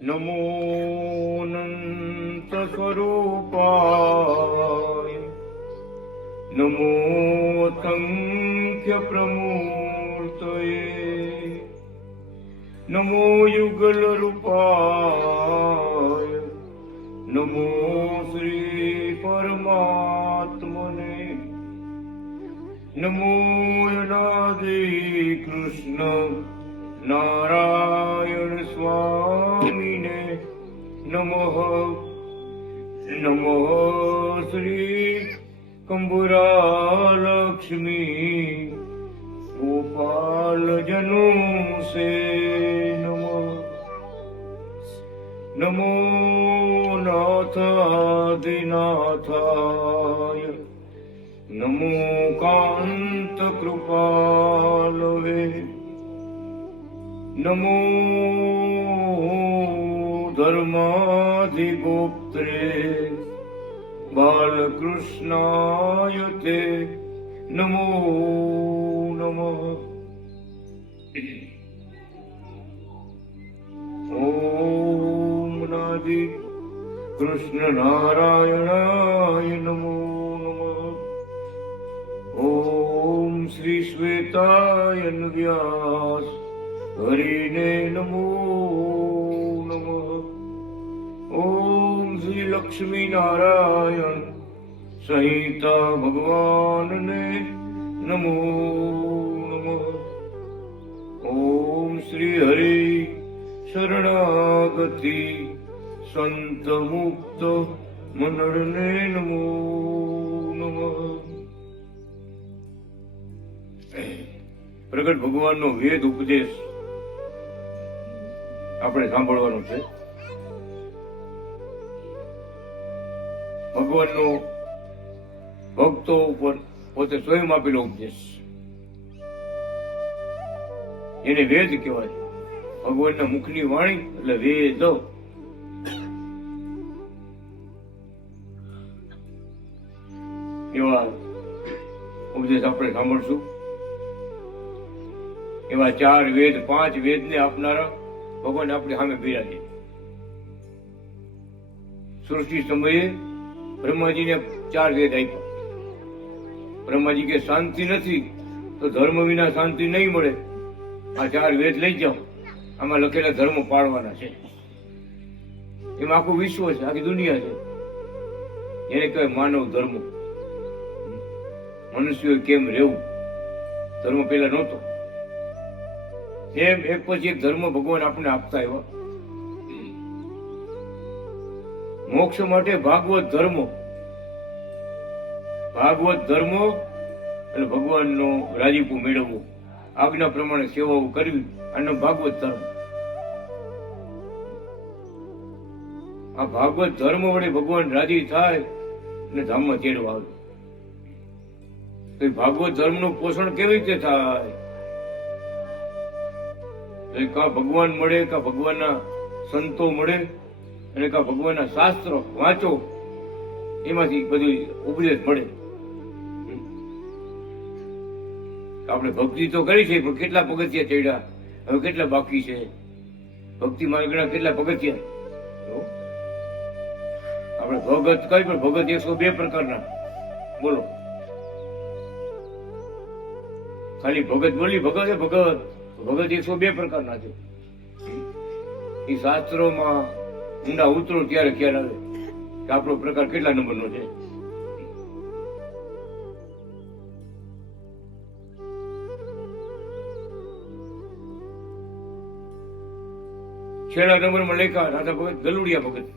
નમો અનંત સ્વરૂપાય નમો સંખ્ય પ્રમૂર્તયે નમો યુગલ રૂપાય નમો શ્રી પરમાત્મને નમો અનાદિ કૃષ્ણ નારાયણ સ્વામીને નમઃ નમઃ શ્રી કંબુરાલક્ષ્મી ગોપાલ જનો સે નમઃ નમો નાથાદિનાથાય નમો કાંત કૃપાલવે નમો ધર્માધિગોપ્ત્રે બાલકૃષ્ણાય તે નમો નમઃ. ઓમ નાદિ કૃષ્ણ નારાયણાય નમો નમઃ. ઓમ શ્રી શ્વેતાયન વ્યાસ હરિને નમો નમઃ. ઓમ શ્રી લક્ષ્મી નારાયણ સંહિતા ભગવાનને નમો નમઃ. ઓમ શ્રી હરિ શરણાગતિ સંત મુક્ત મંડળને નમો નમઃ. પ્રગટ ભગવાનનો વેદ ઉપદેશ આપણે સાંભળવાનો છે. ભગવાનનો ભક્તો ઉપર પોતે સ્વયં આપેલો ઉપદેશ, એને વેદ કહેવાય. ભગવાનના મુખની વાણી એટલે વેદ. એવા ઉપદેશ આપણે સાંભળશું. એવા 4 વેદ 5 વેદને આપનારા ભગવાન આપણી સામે બિરાજે. સૃષ્ટિ સમયે બ્રહ્માજીને 4 વેદ આપ્યા. બ્રહ્માજી કે શાંતિ નથી તો ધર્મ વિના શાંતિ નહીં મળે. આ 4 વેદ લઈ જાઓ, આમાં લખેલા ધર્મ પાળવાના છે. એમાં આખું વિશ્વ છે, આખી દુનિયા છે. એને કહેવાય માનવ ધર્મ. મનુષ્યો કેમ રહેવું, ધર્મ પેલા નહોતો. એમ એક પછી એક ધર્મ ભગવાન આપણને આપતા આવ્યા. મોક્ષ માટે ભાગવત ધર્મ, ભાગવત ધર્મ અને ભગવાનનો રાજીપો મેળવવો, આજ્ઞા પ્રમાણે સેવાઓ કરવી, આનો ભાગવત ધર્મ. આ ભાગવત ધર્મ વડે ભગવાન રાજી થાય અને ધામમાં તેડવા આવે. તો ભાગવત ધર્મનું પોષણ કેવી રીતે થાય? કા ભગવાન મળે, કા ભગવાનના સંતો મળે, અને કા ભગવાનના શાસ્ત્રો વાંચો, એમાંથી બધું ઉપદેશ મળે. આપણે ભક્તિ તો કરી છે, પણ કેટલા પગથિયા ચડ્યા, હવે કેટલા બાકી છે? ભક્તિ માર્ગના કેટલા પગથિયા? આપણે ભગત કરી, પણ ભગત 102 પ્રકારના. બોલો, ખાલી ભગત બોલી ભગત ભગત 102 પ્રકારના છે. એ શાસ્ત્રોમાં ઊંડા ઉતરો ત્યારે ખ્યાલ આવે કે આપણો પ્રકાર કેટલા નંબરનો છે. છેલ્લા નંબરમાં લખ્યા રાધા ભગત, ગલુડિયા ભગત.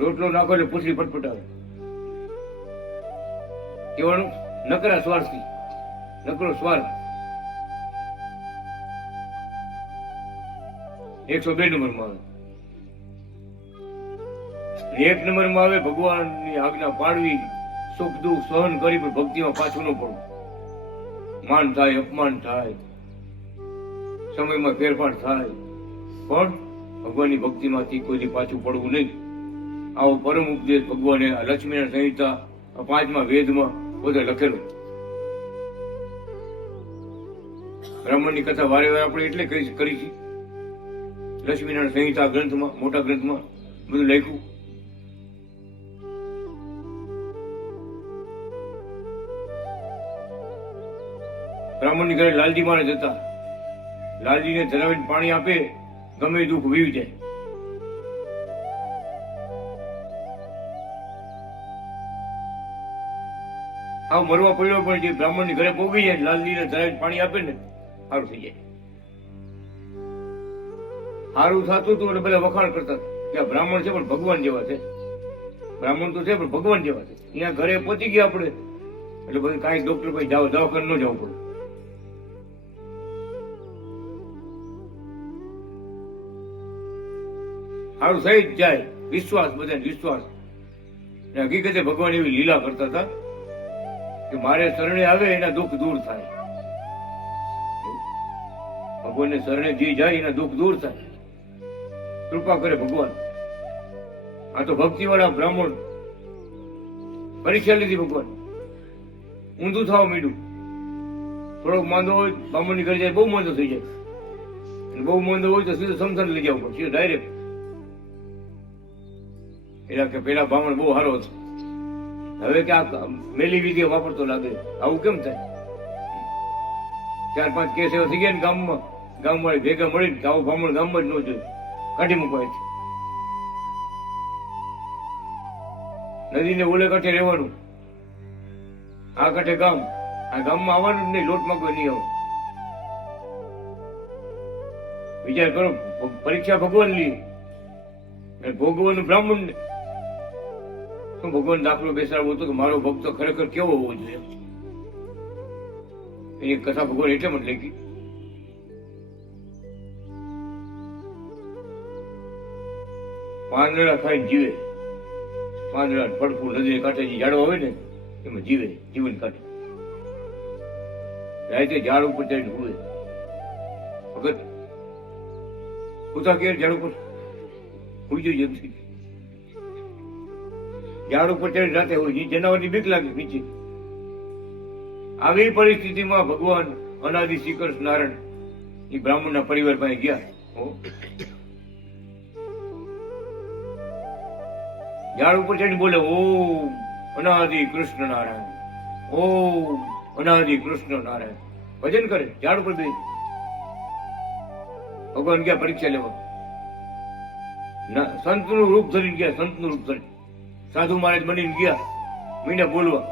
રોટલો નાખો એટલે પૂછડી પટપટાવે. કહેવાનું નકરા સ્વાર્થી, નકરો સ્વાર્થ. 102 નંબરમાં આવે. 1 નંબરમાં આવે ભગવાનની આજ્ઞા પાડવી, સુખ દુઃખ સહન કરી, પણ ભક્તિમાં પાછું ન પડવું. માન થાય, અપમાન થાય, સમયમાં ફેરફાર થાય, પણ ભગવાનની ભક્તિમાંથી કોઈથી પાછું પડવું નહીં. આવો પરમ ઉપદેશ ભગવાને લક્ષ્મીનારાયણ સંહિતા 5મા વેદમાં બધે લખેલું. બ્રાહ્મણની કથા વારે વારે આપણે એટલે કરી છે લક્ષ્મીનારાયણ સંહિતા ગ્રંથમાં, મોટા ગ્રંથમાં બધું લખ્યું. બ્રાહ્મણની ઘરે લાલજી મહારાજ હતા. લાલજીને ધરાવીને પાણી આપે, ગમે એ દુઃખ વીવી જાય. આવ મરવા પડ્યો પણ જે બ્રાહ્મણની ઘરે પોગી જાય, લાલજીને ધરાવીને પાણી આપે ને, સારું થઈ જાય. સારું થતું હતું એટલે બધા વખાણ કરતા કે આ બ્રાહ્મણ છે પણ ભગવાન જેવા છે. બ્રાહ્મણ તો છે પણ ભગવાન જેવા છે. અહીંયા ઘરે પહોંચી ગયા આપણે એટલે બધું કાંઈ ડોક્ટર પાસે દવાખાને ન જવું પડે. સારું થઈ જ જાય. વિશ્વાસ, બધાને વિશ્વાસ. હકીકતે ભગવાન એવી લીલા કરતા હતા કે મારે શરણે આવે એના દુઃખ દૂર થાય. ભગવાનને શરણે જે જાય એના દુઃખ દૂર થાય. કૃપા કરે ભગવાન. આ તો ભક્તિ વાળા બ્રાહ્મણ પરીક્ષા લીધી ભગવાન. ઊંધું થવા માંડ્યું. થોડોક માંદો હોય બ્રાહ્મણની ઘરે જાય બહુ માંદો થઈ જાય. બહુ માંદો હોય તો સીધું સમથન લઈ જવું પડે, સીધું ડાયરેક્ટ. એટલે કે પેલા બ્રાહ્મણ બહુ સારો હતો, હવે કે આ મેલી વિધિ વાપરતો લાગે. આવું કેમ થાય? 4-5 કેસ એવા થઈ ગયા ને ગામમાં, ગામવાળી ભેગા મળીને કે આવું બ્રાહ્મણ ગામમાં જ ન જોઈએ, કાઢી મૂકવાય છે. નદીને ઓલે કાંઠે રહેવાનું, આ કાંઠે ગામ. આ ગામમાં આવવાનું જ નહીં, લોટ માંગવા નહીં આવે. વિચાર કરો, પરીક્ષા ભગવાન લી ભોગવવાનું બ્રાહ્મણ ને. શું ભગવાન દાખલો બેસાડવો હતો કે મારો ભક્ત ખરેખર કેવો હોવો જોઈએ? એની કથા ભગવાન એટલે મત લખી. પાંદડા ખાઈને જીવે. પાંદડા ફળફૂલ નદી કાંઠે જે ઝાડવા હોય ને એમાં જીવે, જીવન કાઢે. રાતે ઝાડ ઉપર જઈને હુએ. ભગત ઉતા કે ઝાડ ઉપર હુઈ જોઈએ. ઝાડ ઉપર ચડી રાતે હોય, જનાવરની બીક લાગે નીચે. આવી પરિસ્થિતિમાં ભગવાન અનાદિ શ્રી કૃષ્ણ નારાયણ એ બ્રાહ્મણના પરિવાર પાસે ગયા. ઝાડ ઉપર ચડી બોલે, ઓમ અનાદિ કૃષ્ણ નારાયણ, ઓમ અનાદિ કૃષ્ણ નારાયણ. ભજન કરે ઝાડ ઉપર બે. ભગવાન ગયા પરીક્ષા લેવા. સંતનું રૂપ ધરીને ગયા, સંતનું રૂપ ધરી સાધુ મહારાજ બનીને ગયા. મીંડા બોલવા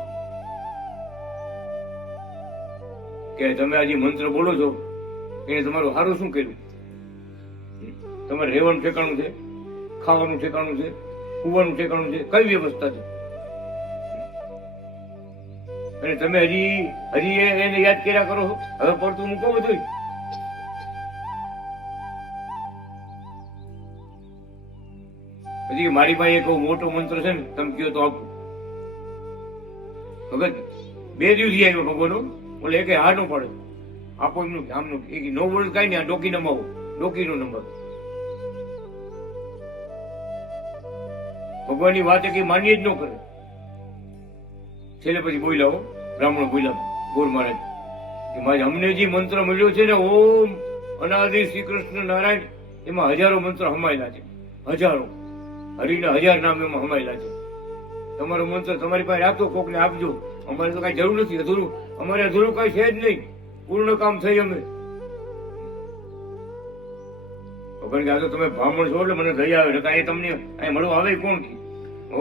કે તમે આજે મંત્ર બોલો છો એને તમારું સારું શું કર્યું? તમારે રહેવાનું ઠેકાણું છે, ખાવાનું ઠેકાણું છે, કુવાનું ઠેકાણું છે, કઈ વ્યવસ્થા છે? અને તમે હજી એને યાદ કર્યા કરો છો. હવે પડતું મૂકો બધું. પછી મારી પાસે એક મોટો મંત્ર છે ને, તમે કહો તો આપું. ભગત 2 દિવસથી આવ્યો ભગવાન. બોલે એક હા નો પડે, આપો એમનું આમનું. એક નો બોલ કઈ નહીં, ડોકી નમાવો, ડોકીનો નંબર. ભગવાનની વાત કઈ માન્ય જ ન કરે. છેલ્લે પછી બોલ્યા, બ્રાહ્મણો બોલ્યા, ગોર મહારાજ કે મારે અમને જે મંત્ર મળ્યો છે ને, ઓમ અનાદિ શ્રી કૃષ્ણ નારાયણ, એમાં 1000 મંત્ર હમાયેલા છે. 1000 હરિના 1000 નામ એમાં હમાયેલા છે. તમારો મંત્ર તમારી પાસે રાખતો, કોકને આપજો. અમારે તો કઈ જરૂર નથી, અધૂરું. અમારે અધૂરું કઈ છે જ નહીં, પૂર્ણ કામ થઈ. અમે ભગવાન કે આ તો તમે બ્રાહ્મણ છો એટલે મને દયા આવે. એ તમને અહીં મળવા આવે કોણ કે? હો,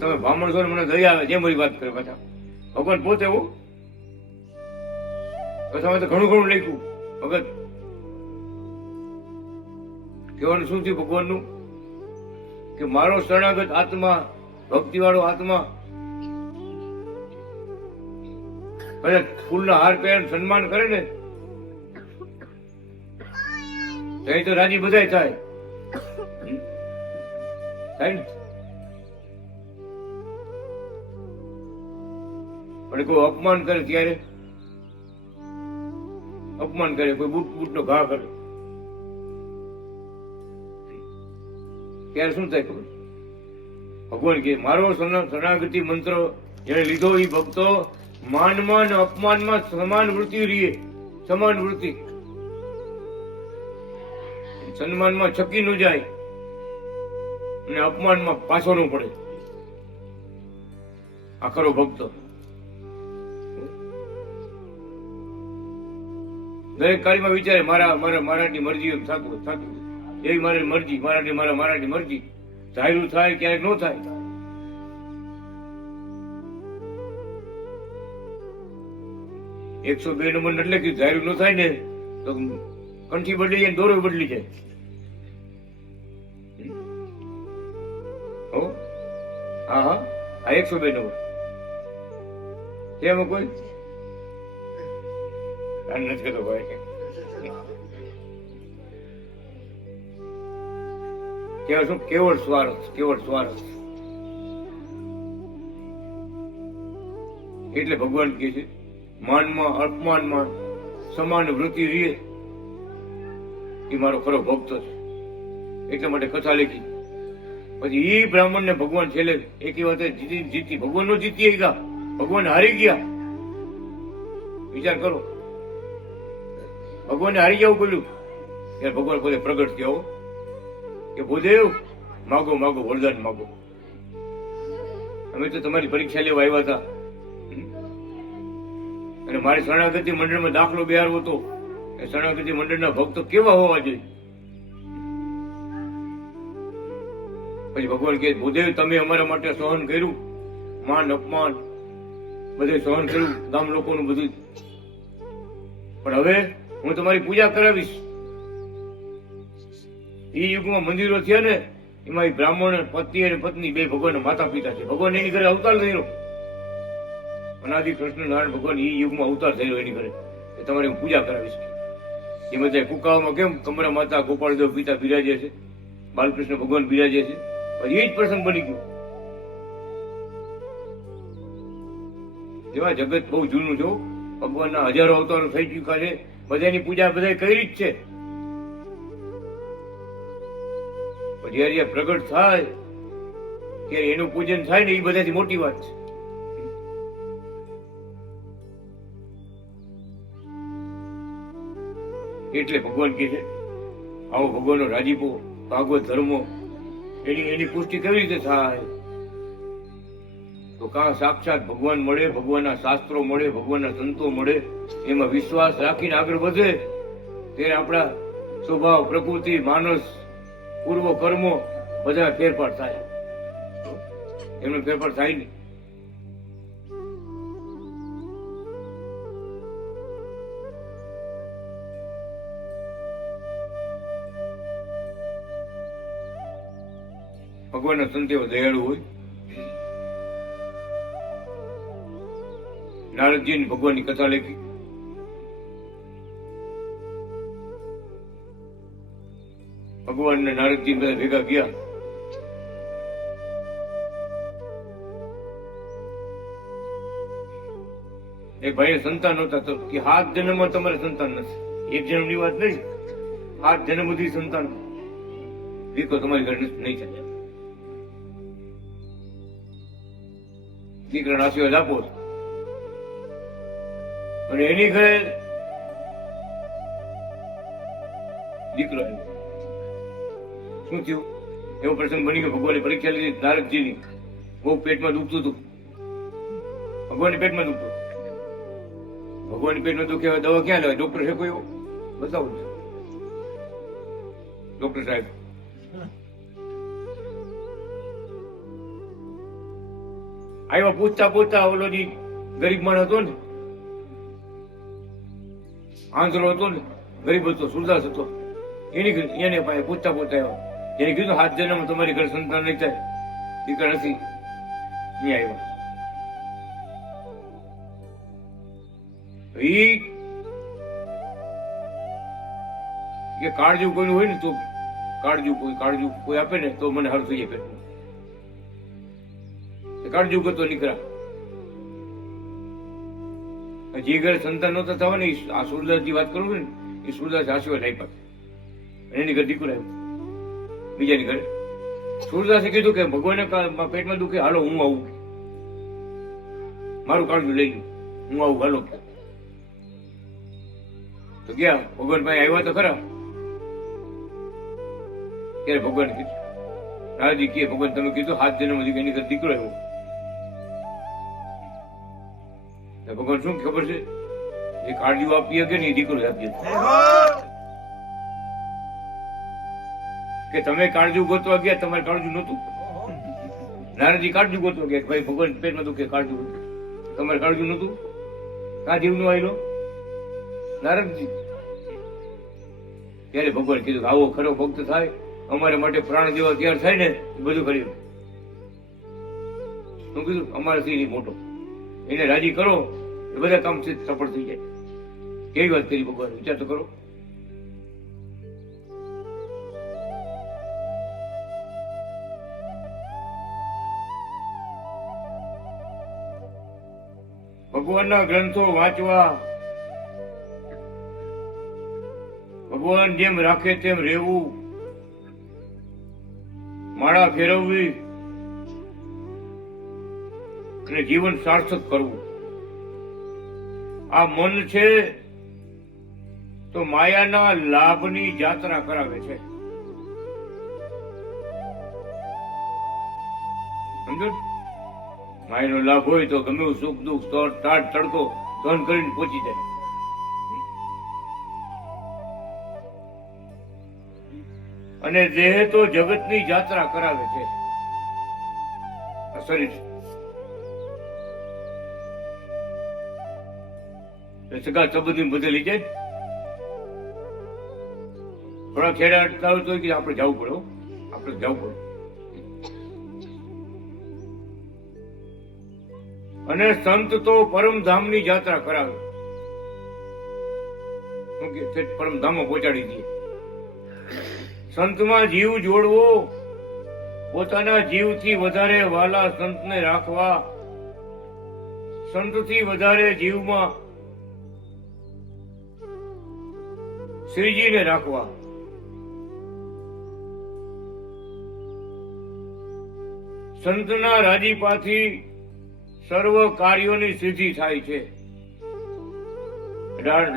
તમે બ્રાહ્મણ છો ને મને દયા આવે, જે મારી વાત કરે પાછા ભગવાન પોતે. હો, કથામાં તો ઘણું ઘણું લખ્યું. ભગત કહેવાનું શું થયું ભગવાનનું કે મારો શરણાગત આત્મા, ભક્તિ વાળો આત્મા કદાચ ફૂલના હાર પહેર સન્માન કરે ને તો એ તો રાજી બધાય થાય ને. પણ કોઈ અપમાન કરે ત્યારે, અપમાન કરે, કોઈ બૂટ નો ઘા કરે ત્યારે શું થાય ખબર? ભગવાન કે મારો શરણાગતિ મંત્ર જેને લીધો એ ભક્તો માનમાં અને અપમાનમાં સમાન વૃત્તિ રહીએ. સમાન વૃત્તિ સન્માનમાં છકી ન જાય અને અપમાનમાં પાછો ન પડે. આ ખરો ભક્ત. દરેક કાર્યમાં વિચારે મારાની મરજી એમ થતું એવી મારી મરજી, મારાની મરજી. ધાર્યું થાય ક્યારેક ન થાય. એકસો 2 નંબર એટલે કે ધાર્યું ન થાય ને તો કંઠી બદલી જાય, દોરો બદલી જાય. હા 102 નંબર તેમાં કોઈ નથી કરતો ભાઈ. શું કેવળ સ્વાર્થ. એટલે ભગવાન કહે છે માનમાં અપમાનમાં સમાન વૃત્તિ રહે એ મારો ખરો ભક્ત છે. એટલા માટે કથા લખી. પછી એ બ્રાહ્મણ ને ભગવાન છેલ્લે એક વાત જીતી, ભગવાન નો જીતી ગયા, ભગવાન હારી ગયા. વિચાર કરો, ભગવાન હારી જવું બોલ્યું ત્યારે ભગવાન પોતે પ્રગટ થયા કે ભૂદેવ માગો વરદાન માગો. અમે તો તમારી પરીક્ષા લેવા આવ્યા હતા અને મારી શરણાગતિ મંડળમાં દાખલો બેહારવો હતો. એ શરણાગતિ મંડળના ભક્તો કેવા હોવા જોઈએ. પછી ભગવાન કહે ભૂદેવ તમે અમારા માટે સહન કર્યું, માન અપમાન બધું સહન કર્યું, ગામ લોકોનું બધું, પણ હવે હું તમારી પૂજા કરાવીશ. એ યુગમાં મંદિરો થયા ને એમાં એ બ્રાહ્મણ પતિ અને પત્ની બે ભગવાનના માતા પિતા છે. ભગવાન એની ઘરે અવતાર થયેલો, અનાદિ કૃષ્ણ નારાયણ ભગવાન એ યુગમાં અવતાર થયેલો એની ઘરે. તમારી હું પૂજા કરાવીશ. એમાં ત્યાં કુકાવામાં કેમ કમરા માતા ગોપાળદેવ પિતા બિરાજે છે, બાલકૃષ્ણ ભગવાન બિરાજે છે. પછી એ જ પ્રસંગ બની ગયો. જેવા જગત બહુ જૂનું છો, ભગવાનના હજારો અવતારો થઈ ચુક્યા છે, બધાની પૂજા બધા કરી જ છે. જયારે પ્રગટ થાય ત્યારે એનું પૂજન થાય ને એ બધાથી મોટી વાત છે. એટલે ભગવાન કહે છે આવો ભગવાનનો રાજીપો, ભાગવત ધર્મો એની પુષ્ટિ કેવી રીતે થાય? તો કાં સાક્ષાત ભગવાન મળે, ભગવાનના શાસ્ત્રો મળે, ભગવાનના સંતો મળે, એમાં વિશ્વાસ રાખીને આગળ વધે ત્યારે આપણા સ્વભાવ, પ્રકૃતિ, માનસ, પૂર્વ કર્મો બધા ફેરફાર થાય. એમનો ફેરફાર થાય નહીં. ભગવાનના સંત એવા દયાળુ હોય. નારદજી ભગવાનની કથા લખી. ભગવાન ને નારદજી બધા ભેગા ગયા. એક ભાઈ સંતાન નહોતા તો કે 7 જન્મમાં તમારે સંતાન નથી. એક જન્મની વાત નહીં, 7 જન્મ સુધી સંતાન દીકરો તમારી ઘરે નહીં થાય. દીકરાના આશીર્વાદ આપો અને એની ઘરે દીકરો આવ્યો. શું થયું? એવો પ્રસંગ બની ગયો. ભગવાનની પરીક્ષા લીધી નારદજીની. બહુ પેટમાં દુખતું હતું. ભગવાનની પેટમાં દુખતું. ભગવાનની પેટમાં દુખે દવા ક્યાં લેવાય? ડોક્ટર છે કોઈ? બતાવો ડોક્ટર સાહેબ. આવ્યા પૂછતા ઓલો જે ગરીબ માણસ હતો ને, આંધળો હતો ને, ગરીબ હતો, સુરદાસ હતો, એને પાસે પૂછતા આવ્યા. એને કીધું 7 જન્મ તમારી ઘરે સંતાન નહીં થાય, દીકરા નથી. અહીંયા આવ્યા. કાળજું કોઈનું હોય ને તો કાળજું કોઈ આપે ને તો મને સારું થઈ જાય પેટમાં. કાળજું કરતો નીકળ્યા. જે ઘરે સંતાન નહોતા થવા ને આ સુરદાસની વાત કરું ને, એ સુરદાસ આશીર્વાદ આપ્યા. એની ઘરે દીકરો આવ્યો બીજાની ઘરે. સુરદાસે કીધું કે ભગવાન પેટમાં દુખે, હાલો હું આવું, મારું કાળજું લઈ ગયું, હું આવું, હાલો. તો ગયા ભગવાન ભાઈ આવ્યા તો ખરા. ત્યારે ભગવાન કીધું, નારદજી કે ભગવાન તમે કીધું 7 જન્મ સુધી એની ઘર દીકરો આવ્યો. ભગવાન શું ખબર છે, એ કાળજી આપી કે નહીં, દીકરો આપી કે તમે કાળજુ ગોતવા ગયા, તમારે કાળજુ નતું. નારદજી કાળજુ ગોતવા ગયા, ભાઈ ભગવાન પેટમાં દુખે કાળજુ, તમારે કાળજુ નતું. કા જીવ નું આવેલો નારદજી. ત્યારે ભગવાન કીધું આવો ખરો ભક્ત થાય, અમારા માટે પ્રાણ દેવા તૈયાર થાય ને બધું કર્યું. શું કીધું, અમારાથી મોટો, એને રાજી કરો, એ બધા કામ સફળ થઈ જાય. કેવી વાત કરી ભગવાન, વિચાર તો કરો. ભગવાનના ગ્રંથો વાંચવા, ભગવાન જેમ રાખે તેમ રહેવું, માળા ફેરવવી અને જીવન સાર્થક કરવું. આ મન છે તો માયાના લાભની જાત્રા કરાવે છે. સમજો, માયાનો લાભ હોય તો ગમે એવું સુખ દુઃખ ટાટ તડકો સહન કરીને પહોંચી જાય. અને દેહ તો જગતની જાત્રા કરાવે છે. શરીર સગા સંબંધી બદલી જાય. થોડા ખેડા અટકાવ તો કે આપણે જવું પડે, આપણે જવું પડે. અને સંત તો પરમધામની જાત્રા કરાવે, પરમધામમાં પહોંચાડી દે. સંતમાં જીવ જોડવો, પોતાના જીવથી વધારે વાલા સંતને રાખવા, સંતથી વધારે જીવમાં શ્રીજીને રાખવા. સંતના રાજીપાથી સર્વ કાર્યોની સિદ્ધિ થાય છે.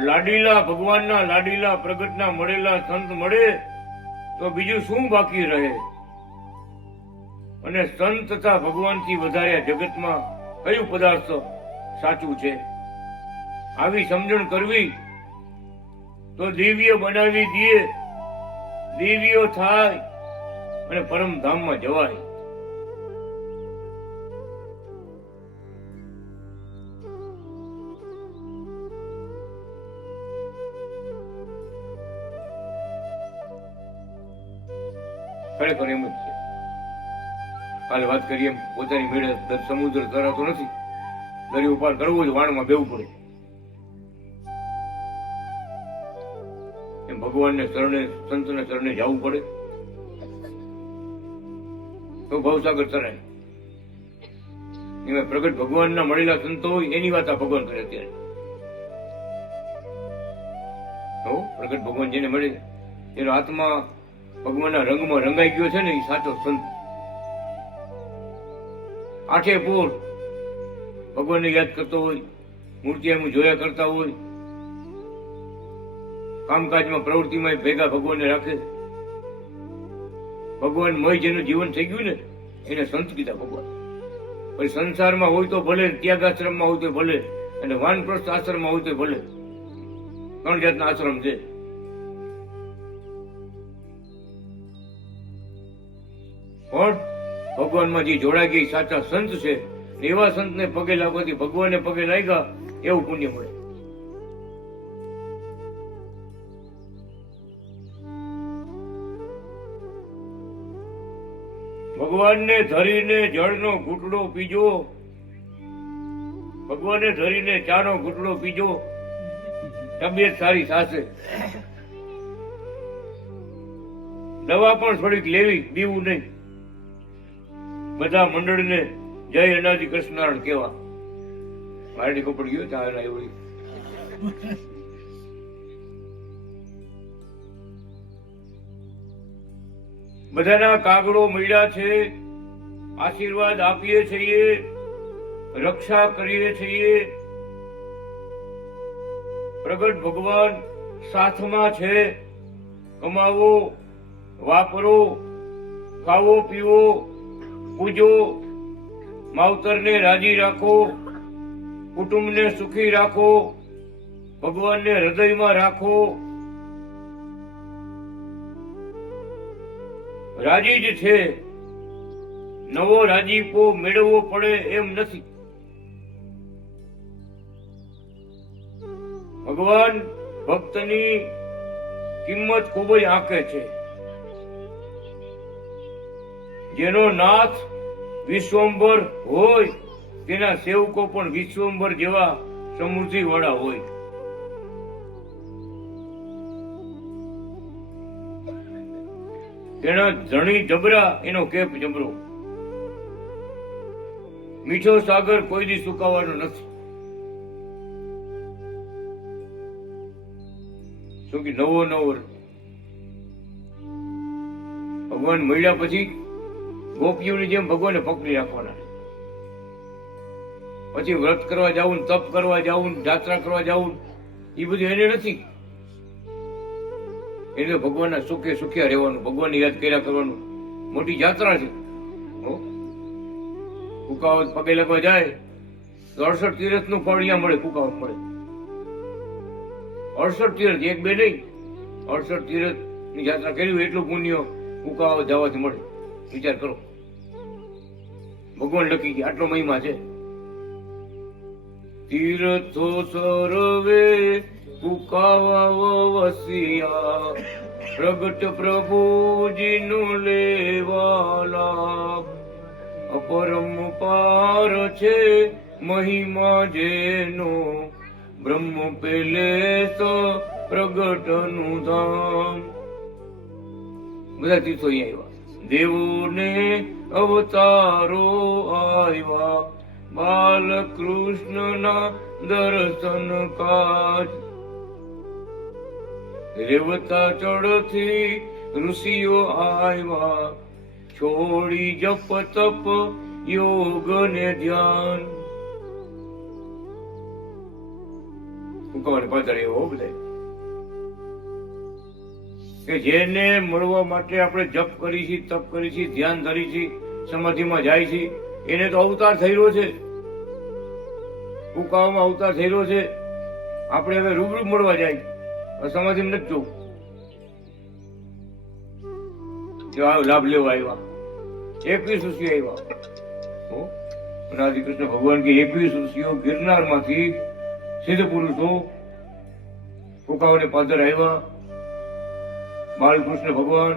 લાડીલા ભગવાનના લાડીલા પ્રગટના મળેલા સંત મળે તો બીજું શું બાકી રહે. અને સંત તથા ભગવાનથી વધારે જગતમાં કયું પદાર્થ સાચું છે, આવી સમજણ કરવી તો દિવ્ય બનાવી દે, દિવ્ય થાય અને પરમધામમાં જવાય. ખરેખર એમ જ છે. કાલે વાત કરીએ એમ પોતાની મેળે સમુદ્ર તરાતો નથી, દરિયો પાર કરવો જ વાણમાં બેવું પડે. એમ ભગવાનને શરણે સંતને શરણે જવું પડે તો ભવસાગર તરાય. એમાં પ્રગટ ભગવાનના મળેલા સંતો હોય એની વાત આ ભગવાન કરે. અત્યારે પ્રગટ ભગવાન જેને મળે એનો આત્મા ભગવાનના રંગમાં રંગાઈ ગયો છે ને, એ સાચો સંત. આઠે પોર ભગવાનને યાદ કરતો હોય, મૂર્તિ એમ જોયા કરતા હોય, કામકાજમાં પ્રવૃત્તિમાં ભેગા ભગવાનને રાખે. ભગવાનમય જેનું જીવન થઈ ગયું ને એને સંત કીધા ભગવાન. પછી સંસારમાં હોય તો ભલે, ત્યાગાશ્રમમાં હોય તો ભલે, અને વાનપ્રસ્થ આશ્રમમાં હોય તો ભલે. 3 જાતના આશ્રમ છે. પણ ભગવાનમાં જે જોડાઈ ગઈ સાચા સંત છે, એવા સંતને પગે લાગવાથી ભગવાનને પગે લાગ્યા એવું પુણ્ય મળે. ભગવાનને ધરીને જળનો ઘૂંટડો પીજો, ભગવાનને ધરીને ચાનો ઘૂંટડો પીજો, તબિયત સારી થશે. દવા પણ થોડીક લેવી, પીવું નહીં. બધા મંડળને જય અનાદિ કૃષ્ણનારાયણ કેવા. મારી ખબર ગયો ત્યાં એવડી. બધાના કાગડો મળ્યા છે, આશીર્વાદ આપીએ છીએ, રક્ષા કરીએ છીએ. પ્રગટ ભગવાન સાથમાં છે. કમાવો, વાપરો, ખાવો પીવો, પૂજો, માવતરને રાજી રાખો, કુટુંબને સુખી રાખો, ભગવાનને હૃદયમાં રાખો. રાજી જ છે, નવો રાજીપો મેળવવો પડે એમ નથી. ભગવાન ભક્તની કિંમત ખૂબ જ આંકે છે. જેનો નાથ વિશ્વંભર હોય તેના સેવકો પણ વિશ્વંભર જેવા સમૃદ્ધિ વાળા હોય. તેના ધણી જબરા, એનો કેપ જબરો. મીઠો સાગર કોઈ દી સુકાવાનો નથી. શું કે નવો નવો ભગવાન મળ્યા પછી ગોપીઓની જેમ ભગવાનને પકડી રાખવાના. પછી વ્રત કરવા જાવું, તપ કરવા જાવું, જાત્રા કરવા જાવું, એ બધું એને નથી. એને ભગવાનના સુખે સુખ્યા રહેવાનું, ભગવાનને યાદ કર્યા કરવાનું. મોટી જાત્રા છે. કુકાવત પગે લગવા જાય તો 68 તીર્થ નું ફળ અહીંયા મળે. કુકાવત મળે 68 તીર્થ, એક બે નહીં, 68 તીર્થ ની યાત્રા કરી હોય એટલું પુણ્ય કુકાવત જવાથી મળે. વિચાર કરો, ભગવાન લખી ગયા, આટલો મહિમા છે. તીર્થો સર્વે કુકાવા વસિયા, પ્રગટ પ્રભુજીનું લેવાલા. અપરંપાર છે મહિમા જેનો, બ્રહ્મ પેલે તો પ્રગટનું ધામ. બધા તીર્થો અહીંયા આવ્યા. દેવોને અવતારો આવ્યા, બાલકૃષ્ણના દર્શન કાજ. રેવતા ચડથી ઋષિઓ આવ્યા, છોડી જપ તપ યોગ ને ધ્યાન. પાત્ર એવો બધા કે જેને મળવા માટે આપણે જપ કરી છે, તપ કરી છે, ધ્યાન ધરી છે, સમાધિમાં જાય છે, એને તો અવતાર થઈ રહ્યો છે. કુકાવામાં અવતાર થઈ રહ્યો છે. આપણે હવે રૂબરૂ મળવા જાય, સમાધિમાં નથી જવું. લાભ લેવા આવ્યા, 21 ઋષિ આવ્યા. આદિ કૃષ્ણ ભગવાન કે 21 ઋષિઓ ગિરનાર માંથી સિદ્ધ પુરુષો કુકાવને પાદર આવ્યા. બાલકૃષ્ણ ભગવાન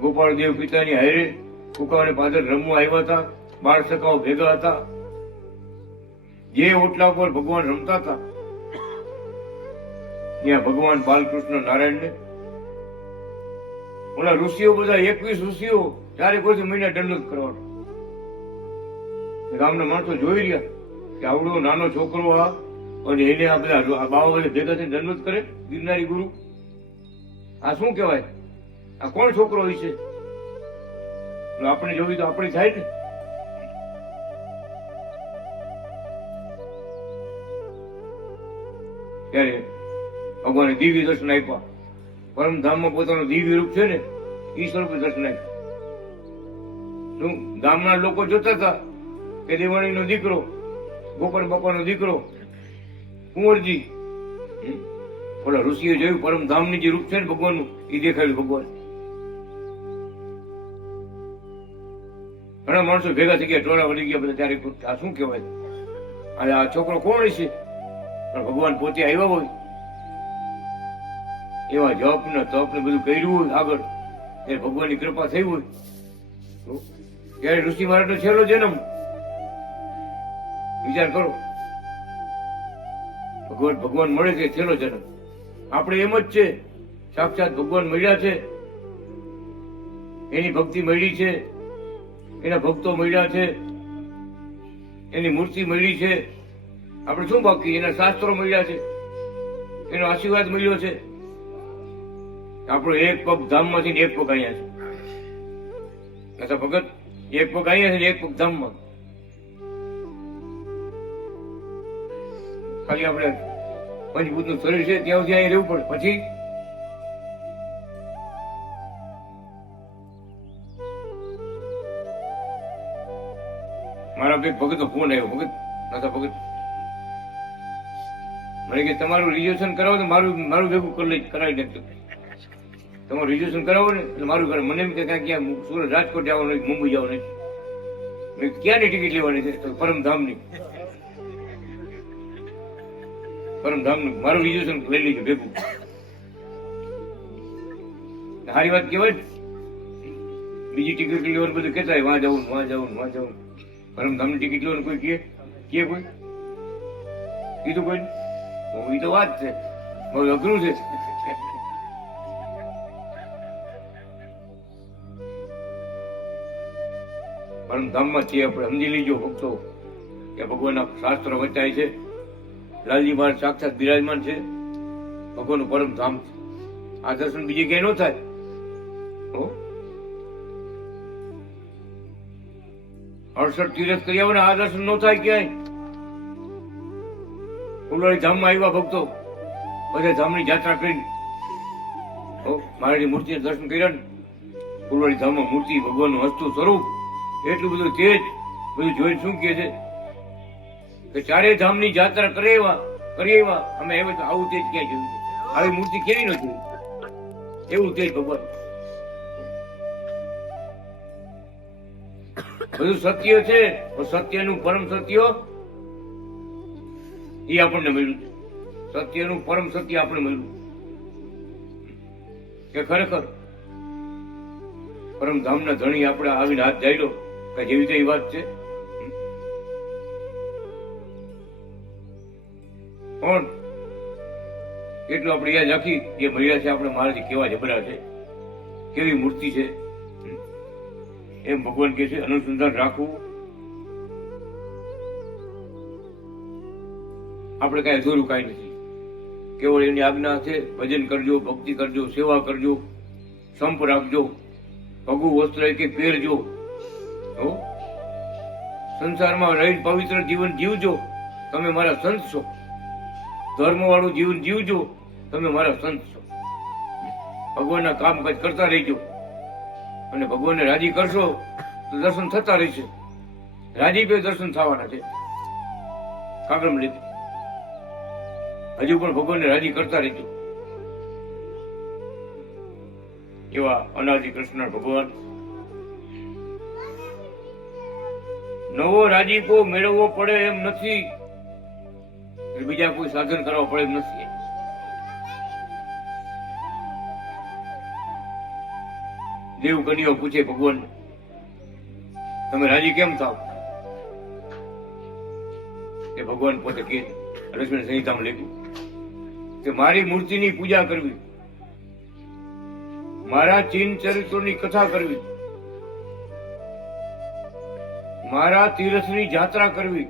ગોપાળ દેવ પિતાની હારે કુકાવને પાદર રમવા આવ્યા હતા. બાળ સખાઓ ભેગા હતા. જે ઓટલા પર ભગવાન રમતા હતા ત્યાં ભગવાન બાલકૃષ્ણ નારાયણને ઓલા ઋષિઓ બધા 21 ઋષિઓ ચારે કોઈ મહિના દંડોત કરવાનો. ગામના માણસો જોઈ રહ્યા કે આવડો નાનો છોકરો આ, અને એને આ બધા બાવા બધા ભેગા થઈને દંડોત કરે. ગિરનારી ગુરુ, આ શું કહેવાય? આ કોણ છોકરો હોય છે? આપણે જોયું તો આપણે થાય ને. ત્યારે ભગવાને દિવ્ય દર્શન આપ્યા. પરમધામમાં પોતાનું દિવ્ય રૂપ છે ને, ઈ સ્વરૂપે દર્શન આપ્યા. શું ગામના લોકો જોતા હતા કે દેવાણીનો દીકરો, ગોપાલ બાપાનો દીકરો કુંવરજી, ઓલા ઋષિએ જોયું પરમધામની જે રૂપ છે ને ભગવાનનું, એ દેખાયું ભગવાન. ઘણા માણસો ભેગા થઈ ગયા, ટોળા વળી ગયા બધા. ત્યારે આ શું કહેવાય? આ છોકરો કોણ છે? પણ ભગવાન પોતે આવ્યા હોય, એવા જપ ને તપ ને બધું કર્યું હોય આગળ, ત્યારે ભગવાનની કૃપા થઈ હોય. ત્યારે ઋષિ મહારાજનો છેલ્લો જન્મ વિચાર કરો. ભગવાન મળે છે છેલ્લો જન્મ. આપણે એમ જ છે, સાક્ષાત ભગવાન મળ્યા છે, એની ભક્તિ મળી છે, એના ભક્તો મળ્યા છે, એની મૂર્તિ મળી છે. આપણે શું બાકી? એના શાસ્ત્રો મળ્યા છે, એનો આશીર્વાદ મળ્યો છે. આપણો એક પગ ધામમાંથી ને એક પગ અહીંયા છે. ભગત એક પગ અહીંયા છે ને એક પગ ધામમાં. ખાલી આપણે પંચભૂતનું શરીર છે ત્યાં સુધી અહીંયા રહેવું પડે. પછી મારા બે ભગત ફોન આવ્યો, ભગત નતા ભગત મને કે તમારું રિઝર્વેશન કરાવો તો મારું ભેગું કરાવી નાખજો. તમારું રિઝર્વેશન કરાવો ને એટલે મારું કરે. મને એમ કે ક્યાં સુરત રાજકોટ જવાનું નહીં, મુંબઈ જવાનું નહીં. મેં ક્યાંની ટિકિટ લેવાની છે? તો પરમધામની. પરમધામનું મારું રિઝર્વેશન લઈ લીધું ભેગું. સારી વાત કહેવાય. બીજી ટિકિટ લેવાનું બધું કહેતા હોય, વાં જવું. પરમધામની ટિકિટ લેવાનું કોઈ કે કોઈ કીધું કોઈ? એ તો વાત છે, બહુ અઘરું છે. પરમધામમાં છીએ આપણે, સમજી લીજો ભક્તો કે ભગવાનના શાસ્ત્રો વચાય છે. લાલજી મહારાજ સાક્ષાત બિરાજમાન છે, ભગવાનનું પરમધામ છે. આ દર્શન બીજે ક્યાંય ન થાય. 68 તીરથ કરી આવો ને આ દર્શન ન થાય ક્યાંય. ફુલવાડી ધામમાં આવ્યા ભક્તો, બધા ધામની યાત્રા કરી, મહારાજની મૂર્તિના દર્શન કર્યા ને. ફુલવાડી ધામમાં મૂર્તિ, ભગવાનનું હસતું સ્વરૂપ, એટલું બધું તેજ, બધું જોઈને શું કહે છે કે ચારે ધામની યાત્રા કરી આવ્યા અમે આવ્યા તો આવું તેજ ક્યાંય જોયું, આવી મૂર્તિ ક્યાંય ન જોઈ. એવું તેજ ભગવાન. બધું સત્ય છે, સત્યનું પરમ સત્ય એ આપણને મળ્યું. સત્યનું પરમ સત્ય આપણે મળ્યું કે ખરેખર પરમધામના ધણી આપણે આવીને હાથ જાયલો કે જેવી તેવી વાત છે. પણ એટલું આપણે યાદ રાખી જે મળ્યા છે આપણે મહારાજ કેવા જબરા છે, કેવી મૂર્તિ છે. એમ ભગવાન કે છે અનુસંધાન રાખવું. આપણે કઈ અધૂરું કઈ નથી. કેવળ એની આજ્ઞા છે, ભજન કરજો, ભક્તિ કરજો, સેવા કરજો, સંપ રાખજો, ભગુ વસ્ત્ર કે પહેરજો, સંસારમાં રહીને પવિત્ર જીવન જીવજો, તમે મારા સંત છો. ધર્મ વાળું જીવન જીવજો, તમે મારા સંત છો. ભગવાનના કામકાજ કરતા રહેજો અને ભગવાનને રાજી કરશો તો દર્શન થતા રહેશે. રાજી બે દર્શન થવાના છે. કાગળ લીધું હજુ પણ ભગવાનને રાજી કરતા રહેજો. એવા અનાદિ કૃષ્ણ ભગવાન. નવો રાજીપો મેળવવો પડે એમ નથી, બીજા કોઈ સાધન કરવા પડે એમ નથી. દેવ કન્યાઓ પૂછે ભગવાન તમે રાજી કેમ થાવ? કે ભગવાન પોતે કે લક્ષ્મણ સંહિતામાં લખ્યું કે મારી મૂર્તિની પૂજા કરવી, મારા ચિહ્ન ચરિત્રોની કથા કરવી, મારા તીર્થની યાત્રા કરવી,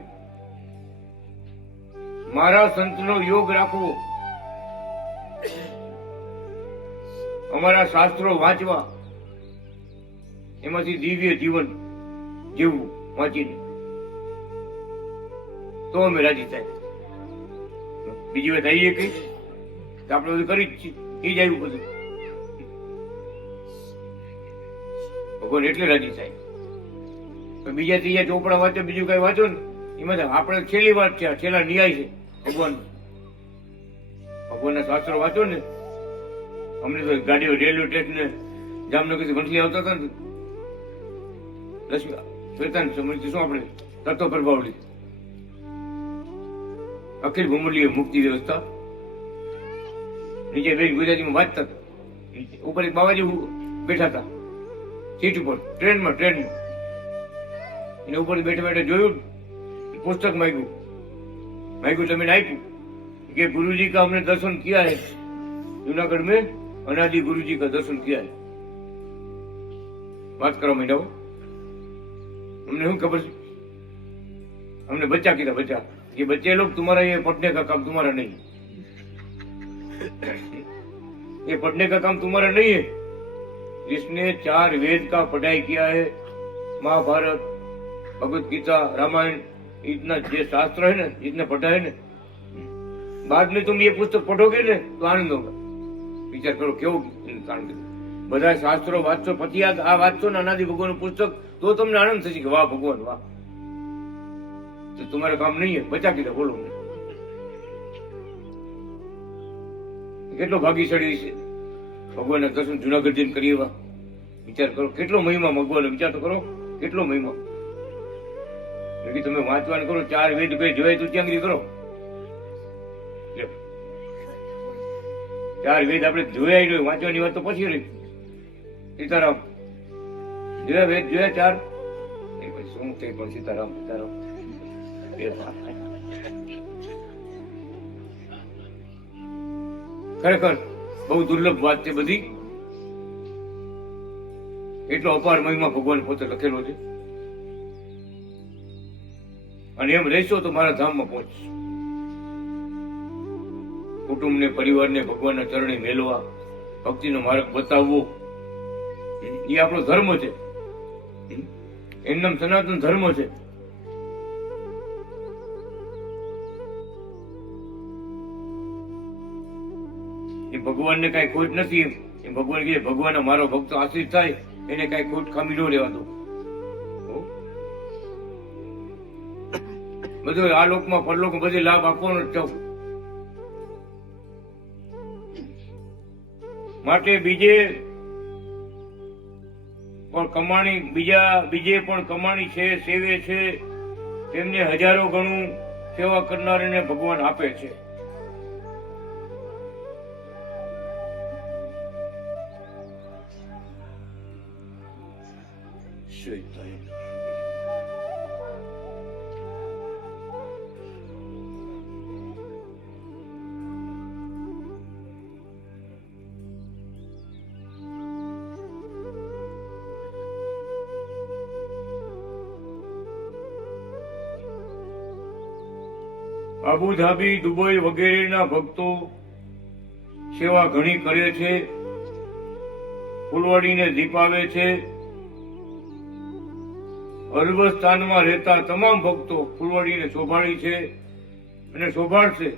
મારા સંતનો યોગ રાખવો, અમારા શાસ્ત્રો વાંચવા, એમાંથી દિવ્ય જીવન જીવવું વાંચીને, તો અમે રાજી થાય. બીજી વાત આવીએ કઈ આપણે બધું કરી જ છીએ, એ જ આવ્યું બધું. ભગવાન એટલે રાજી થાય. બીજા ત્રીજા ચોપડા વાંચો, બીજું કઈ વાંચો ને એમાં આપણે છેલ્લી વાત છે, છેલ્લા ન્યાય છે ભગવાન. ભગવાનના શાસ્ત્રો વાંચો ને. અમને તો ગાડીઓ રેલવે સ્ટેશન ને જામનગરથી વંથલી આવતા હતા ને, શ્વેતાન સમજ શું આપણે તત્વ પ્રભાવડી અખિલ ભૂમંડલીય મુક્તિ વ્યવસ્થા નીચે બે ગુજરાતીમાં વાંચતા હતા. ઉપર એક બાબાજી બેઠા હતા સીટ ઉપર, ટ્રેનમાં એને ઉપર બેઠા જોયું, પુસ્તક मांगू तो मैंने आप्यू कि गुरु जी का हमने दर्शन किया है, जूनागढ़ में अनादि गुरु जी का दर्शन किया है. बात करो मैंने हमने શું खबर, हमने बच्चा किया, बच्चा ये बच्चे लोग तुम्हारा ये पढ़ने का काम तुम्हारा नहीं, ये पढ़ने का काम तुम्हारा नहीं है. जिसने 4 वेद का पढ़ाई किया है, महाभारत, भगवत गीता, रामायण, इतना ये शास्त्र है ना, जितने पढ़ा है ना, बाद में तुम ये पुस्तक पढ़ोगे ने तो आनंद होगा. विचार करो કેવું કારણ બધા શાસ્ત્રો વાંચો, પછી આ વાંચો ને અનાદિ ભગવાનનું પુસ્તક, તો તમને આનંદ થશે કે વાહ ભગવાન વાહ, तो तुम्हारा काम नहीं है, बचा के बोलो ने કેટલો ભાગીશાળી છે ભગવાનના દર્શન જુનાગઢ જઈને કરીએ એવા વિચાર કરો, કેટલો મહિમા ભગવાન, વિચાર તો કરો કેટલો મહિમા. તમે વાંચવાનું કરો, 4 વેદ કઈ જોવાય તો ત્યાં કરો. 4 વેદ આપણે જોયા નહીં, વાંચવાની વાત તો પછી રહી. સીતારામ જોયા, વેદ જોયા 4, એ પછી શું થઈ પણ સીતારામ સીતારામ. ખરેખર બહુ દુર્લભ વાત છે બધી. એટલો અપાર મહિમા ભગવાન પોતે લખેલો છે. અને એમ રહેશો તો મારા ધામમાં પહોંચશો. કુટુંબને, પરિવારને ભગવાનના ચરણે મેલવા, ભક્તિનો માર્ગ બતાવવો, એ આપણો ધર્મ છે. એમનામ સનાતન ધર્મ છે. એ ભગવાનને કઈ ખોટ નથી. એ ભગવાન કહે ભગવાન મારો ભક્ત આશ્રિત થાય એને કઈ ખોટ ખામી ન રહેવા દો. બધું આ લોકમાં પરલોકમાં બધે લાભ આપવાનો જ છું. માટે બીજે પણ કમાણી છે, સેવે છે, તેમને હજારો ગણું સેવા કરનારને ભગવાન આપે છે. અબુધાબી, દુબઈ વગેરેના ભક્તો સેવા ઘણી કરે છે, ફૂલવાડીને દીપાવે છે. અરબસ્તાનમાં રહેતા તમામ ભક્તો ફૂલવાડીને શોભાળી છે અને શોભાડશે.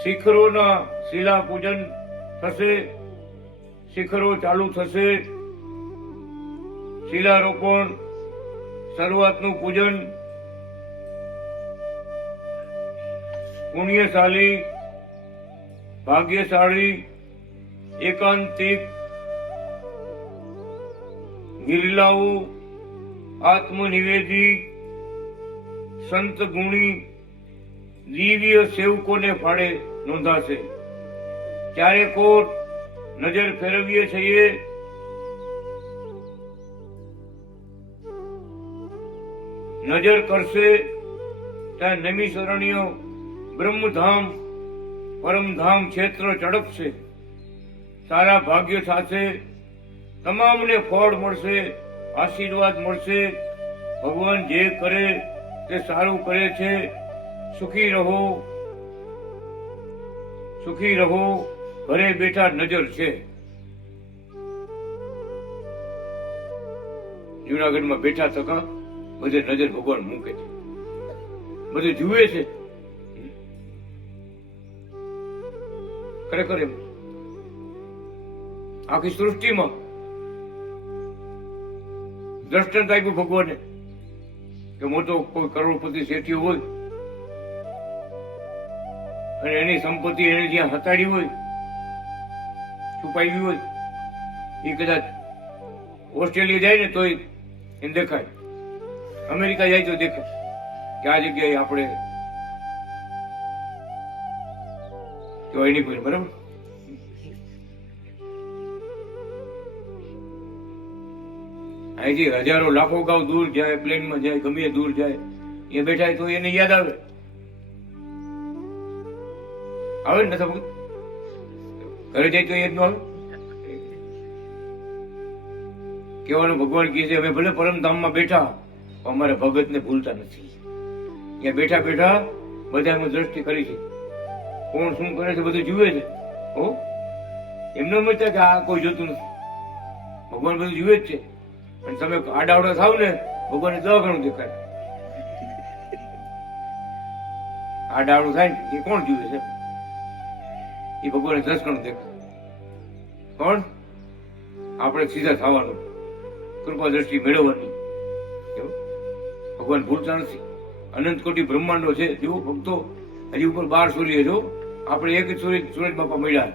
શિખરોના શિલા પૂજન થશે, શિખરો ચાલુ થશે, શિલારોપણ, શરૂઆતનું પૂજન. પુણ્યશાળી, ભાગ્યશાળી, એકાંતિક, ગિરલાઓ, આત્મનિવેદી, સંત ગુણી, દિવ્ય સેવકોને ફાળે નોંધાશે. ચારે કોર નજર ફેરવીએ છીએ. નજર કરશે ત્યાં નૈમિષરણ્ય બ્રહ્મધામ, પરમધામ ક્ષેત્ર ચડકશે. સારા ભાગ્ય સાથે તમામને ફળ મળશે, આશીર્વાદ મળશે. ભગવાન જે કરે તે સારું કરે છે. સુખી રહો, સુખી રહો. ઘરે બેઠા નજર છે. જુનાગઢમાં બેઠા થકા બધે નજર ભગવાન મૂકે છે, બધે જુએ છે. ખરેખર એમ આખી સૃષ્ટિમાં દ્રષ્ટાંત આપ્યું ભગવાને કે મોટો કોઈ કરોડપતિ શેઠિયો હોય અને એની સંપત્તિ એને જ્યાં હતાડી હોય, છુપાવી હોય, એ કદાચ ઓસ્ટ્રેલિયા જાય ને તોય એને દેખાય, અમેરિકા જાય તો દેખાય કે આ જગ્યાએ આપણે કહેવાય નહીં કોઈ. બરાબર, અહીંથી હજારો લાખો ગાવ દૂર જાય, પ્લેનમાં જાય, ગમે દૂર જાય, એ બેઠા તો એને યાદ આવે. આવે ને નથી ઘરે જાય તો યાદ ન આવે. કહેવાનું ભગવાન કહે છે અમે ભલે પરમધામમાં બેઠા અમારા ભગત ને ભૂલતા નથી. ત્યાં બેઠા બેઠા બધામાં દ્રષ્ટિ કરી છે, કોણ શું કરે છે બધું જુએ છે. હો, એમનો મત કે આ કોઈ જોતું નથી, ભગવાન બધું જુએ જ છે. અને તમે આડાવડા થાવ ને ભગવાન 10 ગણું દેખાય. આડાવડું થાય ને એ કોણ જુએ છે? એ ભગવાન 10 ગણું દેખાય. પણ આપણે સીધા થવાનું, કૃપા દ્રષ્ટિ મેળવવાની. ભગવાન ભૂલતા નથી. અનંત કોટી બ્રહ્માંડો છે. જેવો ભક્તો હજી ઉપર 12 સૂર્ય જો આપણે એક જ સૂરજ બાપા મળ્યા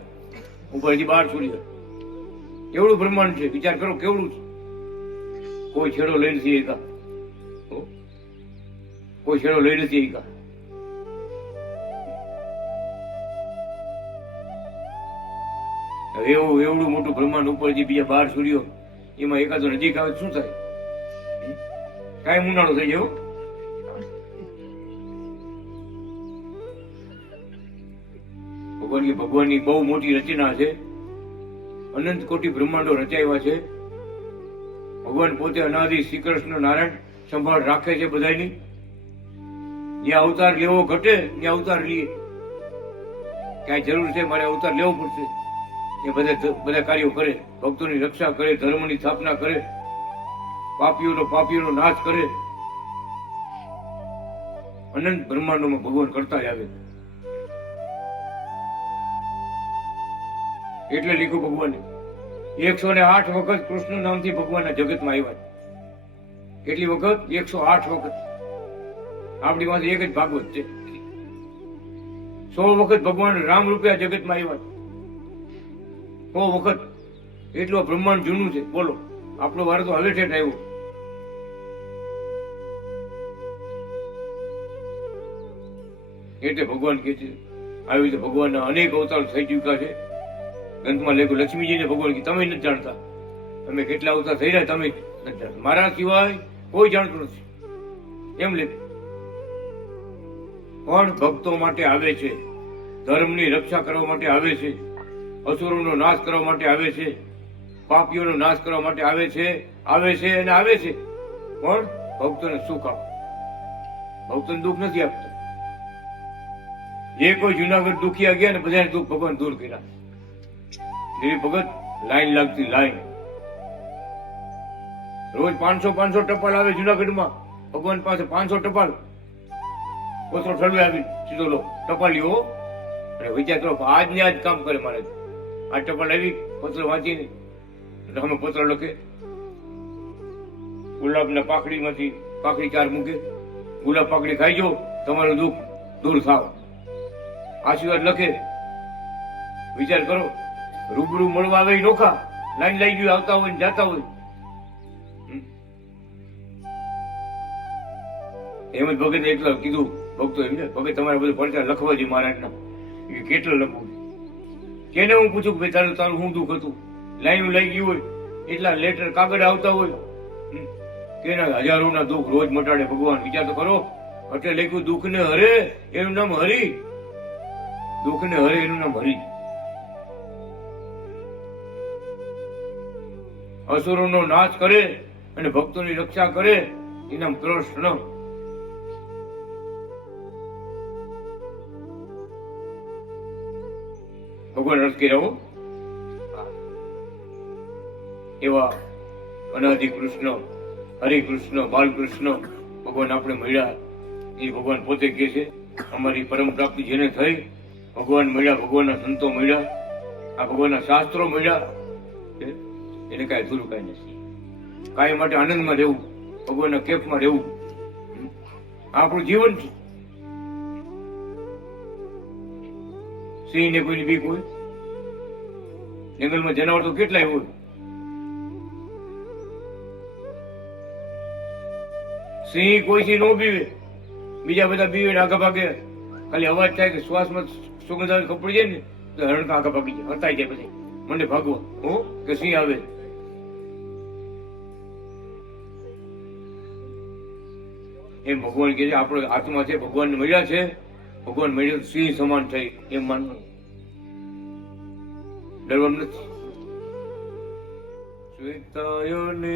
ઉપર, હજી 12 સૂર્ય. કેવડું બ્રહ્માંડ છે, વિચાર કરો કેવડું છે. કોઈ છેડો લઈ નથી એકા, કોઈ છેડો લઈ નથી એકા. એવું એવડું મોટું બ્રહ્માંડ ઉપર જે બીજા 12 સૂર્યો, એમાં એકાદો નજીક આવે શું થાય? કાંઈ ઉનાળો થઈ જાય. ભગવાનની બહુ મોટી રચના છે. અનંત કોટી બ્રહ્માંડો રચાયા છે. ભગવાન પોતે અનાદિ શ્રી કૃષ્ણ નારાયણ સંભાળ રાખે છે બધાની. જ્યાં અવતાર લેવો ઘટે ત્યાં અવતાર લઈએ. ક્યાંય જરૂર છે મારે અવતાર લેવો પડશે, એ બધા કાર્યો કરે. ભક્તોની રક્ષા કરે, ધર્મની સ્થાપના કરે, પાપીઓનો નાશ કરે. અનંત બ્રહ્માંડોમાં ભગવાન કરતા જ આવે. એટલે લીધું ભગવાને 108 વખત કૃષ્ણ નામથી ભગવાનના જગતમાં આવ્યા. કેટલી વખત? 108 વખત. આપણી પાસે એક જ ભાગવત છે. 100 વખત ભગવાન રામ રૂપે આ જગતમાં આવ્યા. 100 વખત. એટલું બ્રહ્માંડ જૂનું છે. બોલો, આપણો વાર તો હવે ઠેઠ આવ્યો. એટલે ભગવાન કે છે આવી રીતે ભગવાનના અનેક અવતાર થઈ ચુક્યા છે. ગ્રંથમાં લખ્યું, લક્ષ્મીજીને ભગવાન કે તમે નથી જાણતા, તમે કેટલા અવતાર થઈ રહ્યા તમે નથી જાણતા, મારા સિવાય કોઈ જાણતું નથી એમ લખ્યું. પણ ભક્તો માટે આવે છે, ધર્મની રક્ષા કરવા માટે આવે છે, અસુરોનો નાશ કરવા માટે આવે છે, પાપીઓનો નાશ કરવા માટે આવે છે અને આવે છે. પણ ભક્તોને સુખ આપે, ભક્તોને દુઃખ નથી આપતા. જે કોઈ જુનાગઢ દુખી ગયા ને બધાને દુઃખ ભગવાન દૂર કર્યા. ગરીબ ભગત લાઈન લાગતી લાઈન. રોજ 500 ટપાલ આવે જુનાગઢમાં ભગવાન પાસે. 500 ટપાલ કોથળો ઠલવે આવી સીધો લો ટપાલીઓ. અને વિચાર કરો આજ ને આજ કામ કરે મારે. આ ટપાલ આવી પત્ર વાંચીને અમે પત્ર લખે. ગુલાબના પાકડીમાંથી પાકડી 4 મૂકે, ગુલાબ પાકડી ખાઈજો તમારું દુઃખ દૂર થાવ. આશીર્વાદ લખે. વિચાર કરો, રૂબરૂ મળવા આવે નોખા, લાઈન લઈ ગયું આવતા હોય ને જાતા હોય. એમ જ ભગત એટલા કીધું ભક્તો એમને, ભગત તમારે બધું પડતા લખવા છે મહારાજના. કેટલા લખવું? કેને હું પૂછું કે ભાઈ તારું શું દુઃખ હતું? લાઈન લઈ ગયું હોય એટલા લેટર કાગળ આવતા હોય. કેના હજારોના દુઃખ રોજ મટાડે ભગવાન. વિચાર તો કરો. એટલે લખ્યું દુઃખ ને હરે એનું નામ હરી. દુઃખ ને હરે એનું નામ હરી. અસુરોનો નાશ કરે અને ભક્તોની રક્ષા કરે એનું નામ કૃષ્ણ. ભગવાન અર્થ કર્યા એવા અનાદિ કૃષ્ણ, હરિકૃષ્ણ, બાલકૃષ્ણ ભગવાન આપણે મળ્યા. એ ભગવાન પોતે કહે છે અમારી પરમ પ્રાપ્તિ જેને થઈ, ભગવાન મળ્યા, ભગવાનના સંતો મળ્યા, આ ભગવાનના શાસ્ત્રો મળ્યા, એને કાંઈ અધૂરું કાંઈ નથી. કાંઈ માટે આનંદમાં રહેવું, ભગવાનના કેફમાં રહેવું આપણું જીવન છે. સિંહ ને કોઈની બીક હોય? જંગલમાં જનાવર તો કેટલાય હોય. સિંહ કોઈથી નો બીવે, બીજા બધા બીવે આગા ભાગે. ખાલી અવાજ થાય કે શ્વાસમાં સુગંધ આવે કપડી જાય ને તો હરણકા આગા ભાગી જાય, હરતાઈ જાય. પછી મને ભાગવા હો કે સિંહ આવે. એમ ભગવાન કે છે આપણો આત્મા છે, ભગવાન મળ્યા છે, ભગવાન મળ્યો સિંહ સમાન થઈ એમ માનવું, ડરવાનું નથી. શ્વેતાયને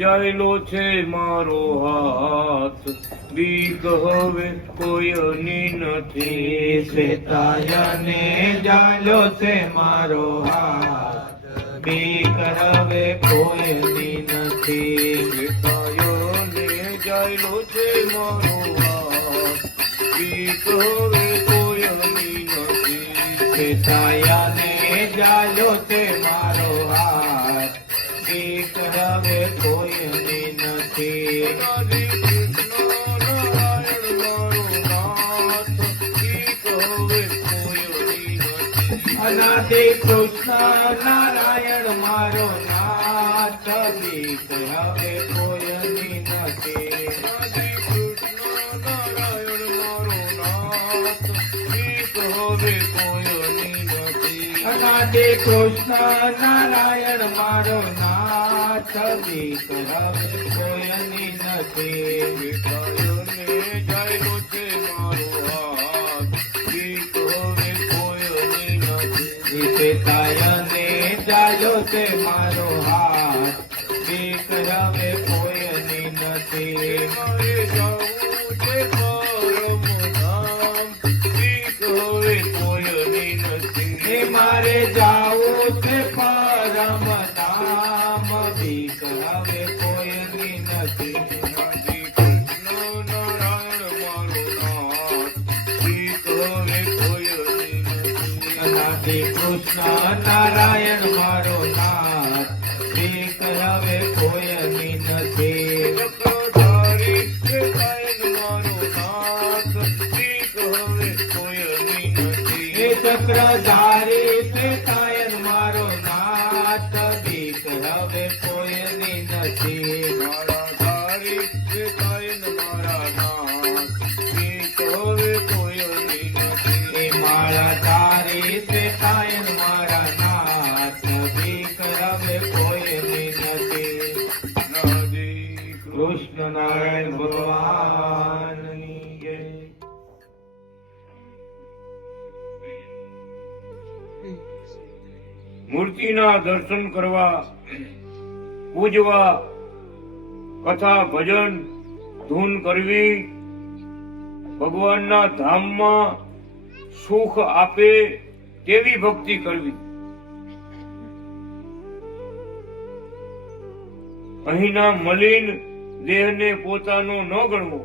જાયલો છે મારો હાથ, બીક હવે કોઈની નથી. શ્વેતાયને જાયલો છે મારો હાથ, બીક હવે કોઈની નથી. શ્વેતાયને જાયલો છે મારો હાથ, બીક હવે કોઈની નથી. શ્વેતાયને જાયલો છે મારો અનાદિ કૃષ્ણ નારાયણ મારો નાથ બીક હવે કોઈની નથી અનાદિ કૃષ્ણ નારાયણ મારો નાથ બીક હવે કોઈની નથી અનાદિ કૃષ્ણ નારાયણ મારો નાથ બીક હવે કોઈની નથી વિઠ્ઠલને જાયલો છે મારો હાથ બીક હવે કોઈની નથી પિતાયને ચાલ્યો છે મારો હાથ બીક હવે કોઈની નથી મારે જાવું છે પરમ ધામ બીક હવે કોઈની નથી હે મારે જાવું છે પરમ ધામ બીક હવે કોઈની નથી અનાદિ કૃષ્ણ નારાયણ મારો નાથ બીક હવે કોઈની નથી અનાદિ કૃષ્ણ નારાયણ મારો નાથ બીક હવે કોઈની નથી ચક્રધારી છે કાયન મારો નાથ બીક હવે કોઈની નથી હે ચક્રધારી છે કાયન મારો નાથ બીક હવે કોઈની નથી મારા ધારી છે કાયન મારા નાથ બીક હવે કોઈની નથી હે મારા ધારી છે કાયન મારા નાથ બીક હવે કોઈની નથી અનાદિ કૃષ્ણ નારાયણ ભગવાનની જય મૂર્તિના દર્શન કરવા પૂજવા કથા ભજન ધૂન કરવી ભગવાનના ધામમાં સુખ આપે તેવી ભક્તિ કરવી અહીંના મલિન દેહને પોતાનો ન ગણવો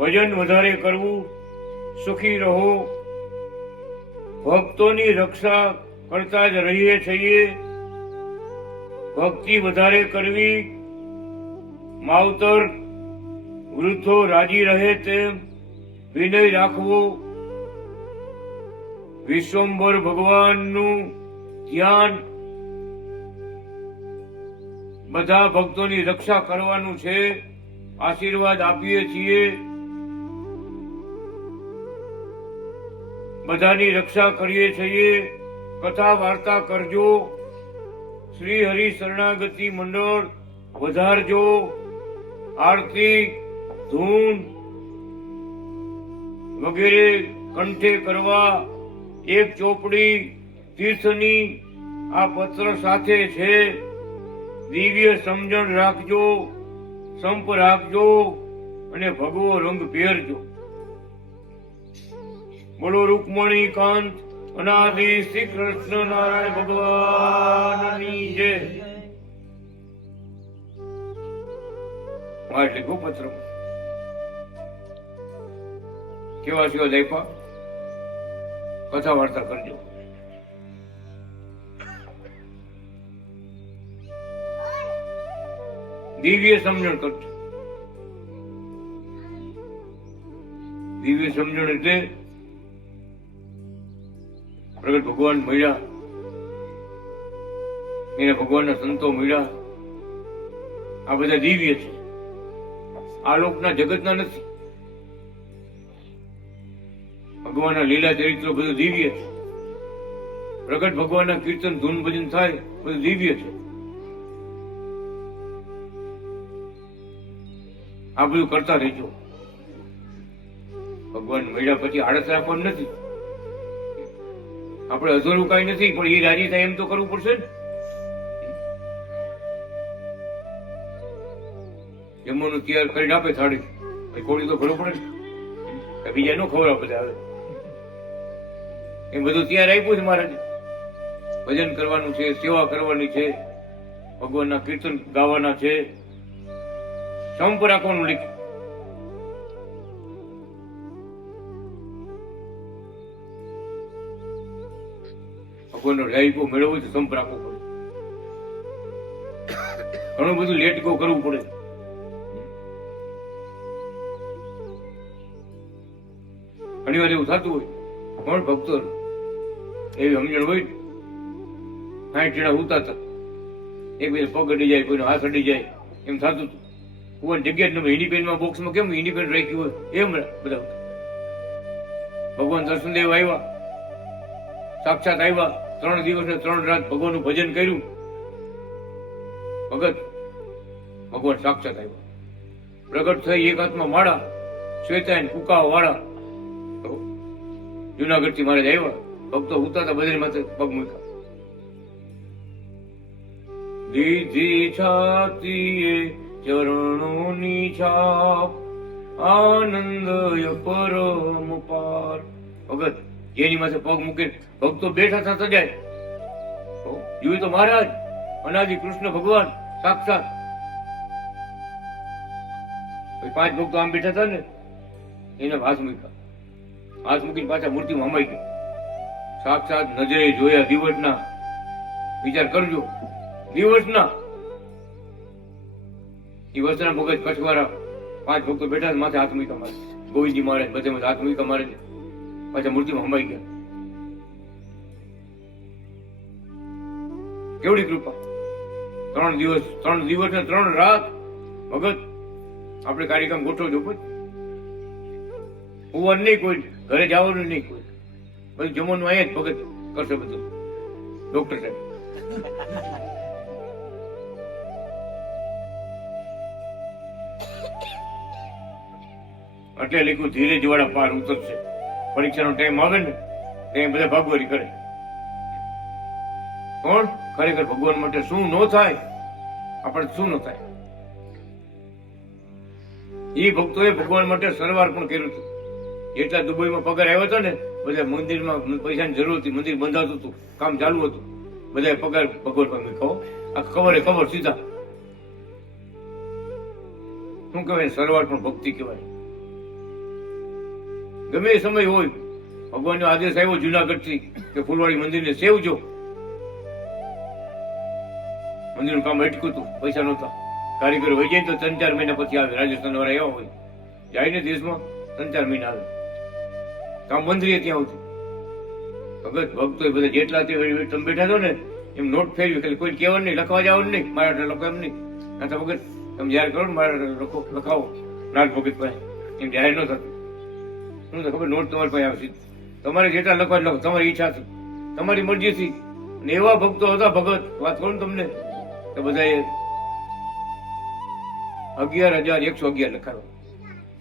ભજન વધારે કરવું સુખી રહો ભક્તોની રક્ષા કરતા જ રહીએ છીએ ભક્તિ વધારે કરવી માવતર વૃદ્ધો રાજી રહે તેમ વિનય રાખવો વિશ્વંભર ભગવાનનું ધ્યાન બધા ભક્તોની રક્ષા કરવાનું છે આશીર્વાદ આપીએ છીએ બધાની રક્ષા કરીએ છીએ કથા વાર્તા કરજો શ્રી હરિ શરણાગતિ મંડળ વધારજો આરતી ધૂન વગેરે કંઠે કરવા એક ચોપડી તીર્થની આ પત્ર સાથે છે દિવ્ય સમજણ રાખજો સંપ રાખજો અને ભગવો રંગ પહેરજો બોલો રૂકમણી કાંત અનાદિ શ્રી કૃષ્ણ નારાયણ ભગવાનની જય મારે લીધું પત્ર કેવા સેવા આપ્યા કથા વાર્તા કરજો દિવ્ય સમજણ કરજો દિવ્ય સમજણ એટલે પ્રગટ ભગવાન મળ્યા એને ભગવાનના સંતો મળ્યા આ બધા દિવ્ય છે આ લોકના જગતના નથી ભગવાનના લીલા ચરિત્રો બધું દિવ્ય છે પ્રગટ ભગવાનના કીર્તન ધૂન ભજન થાય બધું દિવ્ય છે આ બધું કરતા રહેજો ભગવાન મળ્યા પછી આળસ રાખવાનું નથી આપણે અધૂરું કઈ નથી પણ એ રાજી થાય એમ તો કરવું પડશે ને જમવાનું તૈયાર કરીને આપે થાળી પછી કોળી તો ખબર પડે ને બીજા નો ખબર આપે આવે એ બધું તૈયાર આપ્યું છે મહારાજ ભજન કરવાનું છે સેવા કરવાની છે ભગવાનના કીર્તન ગાવાના છે સંપ રાખવાનું લીધું ભગવાનનો રાયકો મેળવવો તો સંપ રાખવો પડે ઘણું બધું લેટ ગો કરવું પડે. ઘણી વાર એવું થતું હોય, કોણ ભક્તો એવી સમજણ હોય, 60 જણા ઉતારતા, એક બીજા પગ અડી જાય, કોઈનો હાથ અડી જાય, એમ થતું હતું. કોઈ જગ્યા જ ન ઇન્ડિપેન્ડમાં બોક્સમાં કેમ ઇન્ડિપેન્ડ રાખ્યું હોય એમ બધા. ભગવાન દર્શન દેવ આવ્યા, સાક્ષાત આવ્યા, 3 દિવસ ને 3 રાત ભગવાનનું ભજન કર્યું. ભગત ભગવાન સાક્ષાત આવ્યા, પ્રગટ થઈ એક હાથમાં માળા, શ્વેતાયન કુકાવા વાળા. જુનાગઢ થી મહારાજ આવ્યા, ભક્તો ઉતારતા બધાની માથે પગ મૂક્યા. દીધી છાતીએ ચરણોની છાપ, આનંદ પરમ પાર. ભગત જેની માથે પગ મૂકીને ભક્તો બેઠા થતા જાય. જોયું તો મહારાજ અનાદિ કૃષ્ણ ભગવાન સાક્ષાત. 5 ભક્તો આમ બેઠા હતા ને, એને હાથ મૂક્યા, હાથ મૂકીને પાછા મૂર્તિમાં હમાઈ ગયા. સાક્ષાત નજરે જોયા દિવસના. વિચાર કરજો, દિવસના. એ વસ્ત્રના ભગત કચ્છવાળા 5 ભક્તો બેઠા માથે હાથ મૂક્યા મારે, ગોવિંદજી મહારાજ બધે હાથ મૂક્યા મારે, પાછા મૂર્તિમાં હમાઈ ગયા. કેવડી કૃપા! 3 દિવસ ને 3 રાત. ભગત આપણે કાર્યક્રમ ગોઠવજો, કોઈ હોવાનું નહીં, કોઈ ઘરે જવાનું નહીં, કોઈ બધું જમવાનું અહીંયા જ ભગત કરશે બધું. ડોક્ટર સાહેબ એટલે લખ્યું ધીરેજ વાળા પાર ઉતરશે. પરીક્ષાનો ટાઈમ આવે ને ત્યાં બધા ભાગવરી કરે. કોણ ખરેખર ભગવાન માટે શું ન થાય, આપણે શું ન થાય. એ ભક્તોએ ભગવાન માટે સરવાર પણ કર્યું હતું. જેટલા દુબઈમાં પગાર આવ્યો હતો ને, બધા મંદિરમાં પૈસાની જરૂર હતી, મંદિર બંધાતું હતું, કામ ચાલુ હતું, બધા પગાર ભગવાન પાસે કહો. આ ખબર સીધા શું કહેવાય, સરવાર પણ ભક્તિ કહેવાય. ગમે એ સમય હોય, ભગવાનનો આદેશ આવ્યો જુનાગઢ થી કે ફૂલવાડી મંદિરને સેવજો. મંદિરનું કામ અટક્યું હતું, પૈસા નહોતા. કારીગર હોય જાય તો 3-4 મહિના પછી આવે. રાજસ્થાન વાળા એવા હોય, જાય ને દેશમાં 3-4 મહિના આવે, કામ બંધ રહે ત્યાં આવતું. ભગત ભક્તો એ બધા જેટલા તમે બેઠા છો ને, એમ નોટ ફેરવી, ખાલી કોઈ કહેવાનું નહીં, લખવા જવાનું નહીં. મારા લખો એમ નહીં. ના તો ભગત તમે જાહેર કરો ને, મારા લખાવો નાથ ભગત પાસે, એમ જાહેર ન થતું. શું તો ખબર, નોટ તમારી પાસે આવશે. તમારે જેટલા લખવા લખો, તમારી ઈચ્છાથી, તમારી મરજીથી. અને એવા ભક્તો હતા ભગત, વાત કરું તમને તો બધાએ 11,111 લખાયો.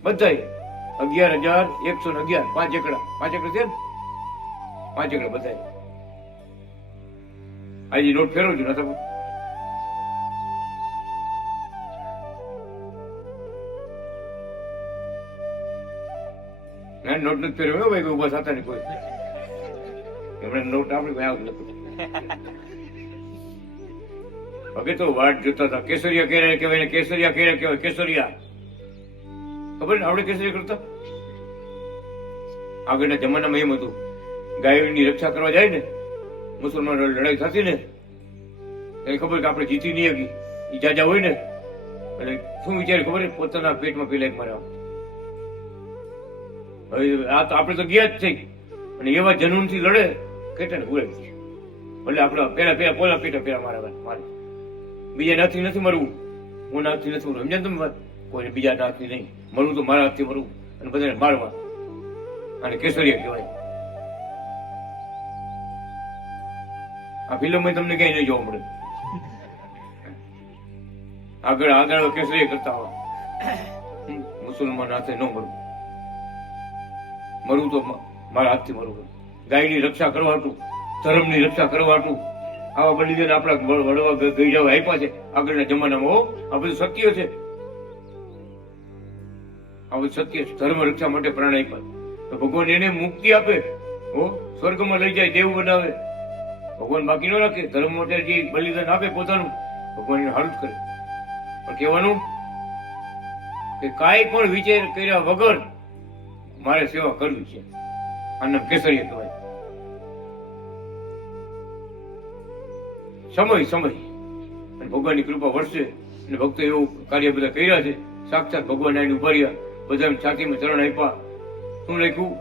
બધાએ 11,111. 5 એકડા છે ને, 5 એકડા બધાએ. આજે નોટ ફેરવજો ના તો નોટ નથી ફેરવ્યો ભાઈ, ઉભા થતા નહીં કોઈ. એમણે નોટ આપણી ભાઈ આવું લખું. હવે તો વાટ જોતા હતા. કેસરિયા કેરા કહેવાય, કેસરિયા કેરા કહેવાય. કેસરિયા ખબર ને, આપણે કેસરિયા કરતા. આગળના જમાનામાં એમ હતું, ગાયોની રક્ષા કરવા જાય ને, મુસલમાન લડાઈ થતી ને, એને ખબર કે આપણે જીતી નહીં હકી, ઈ જાજા હોય ને, એટલે શું વિચારે ખબર, પોતાના પેટમાં પેલા એક મારા. હવે આ તો આપણે તો ગયા જ થઈ, અને એવા જનૂનથી લડે કેટલા ઉડે. એટલે આપણે પેલા પેટા પેલા મારે બીજા નાથથી નથી મરવું, હું નાથથી નથી મરવું. સમજ્યા તમે વાત? કોઈ બીજા નાથથી નહીં મરવું, તો મારા હાથથી મરવું અને બધાને મારવા. અને કેસરિયા કહેવાય. આ ફિલ્મમાં તમને ક્યાંય નહીં જોવા મળે. આગળ કેસરિયા કરતા હોય. મુસલમાન હાથે ન મરવું, મરવું તો મારા હાથથી મરવું. ગાયની રક્ષા કરવા હતું, ધર્મની રક્ષા કરવા હતું. આવા બલિદાન આપણા વડવા ગઈ જવા આપ્યા છે આગળના જમાનામાં. આ બધું સત્ય છે, આ બધું સત્ય છે. ધર્મ રક્ષા માટે પ્રાણ આપ્યા. તો ભગવાન એને મુક્તિ આપે, સ્વર્ગમાં લઈ જાય, દેવ બનાવે. ભગવાન બાકી ન રાખે. ધર્મ માટે જે બલિદાન આપે પોતાનું, ભગવાન એને હારું જ કરે. પણ કહેવાનું કે કાંઈ પણ વિચાર કર્યા વગર મારે સેવા કરવી છે. આનું કેસરિયા કહેવાય. સમય અને ભગવાનની કૃપા વર્ષે અને ભક્તો એવું કાર્ય બધા કર્યા છે. સાક્ષાત ભગવાન આવીને ઉભા રહ્યા, બધા છાતીમાં ચરણ આપ્યા. શું લખ્યું?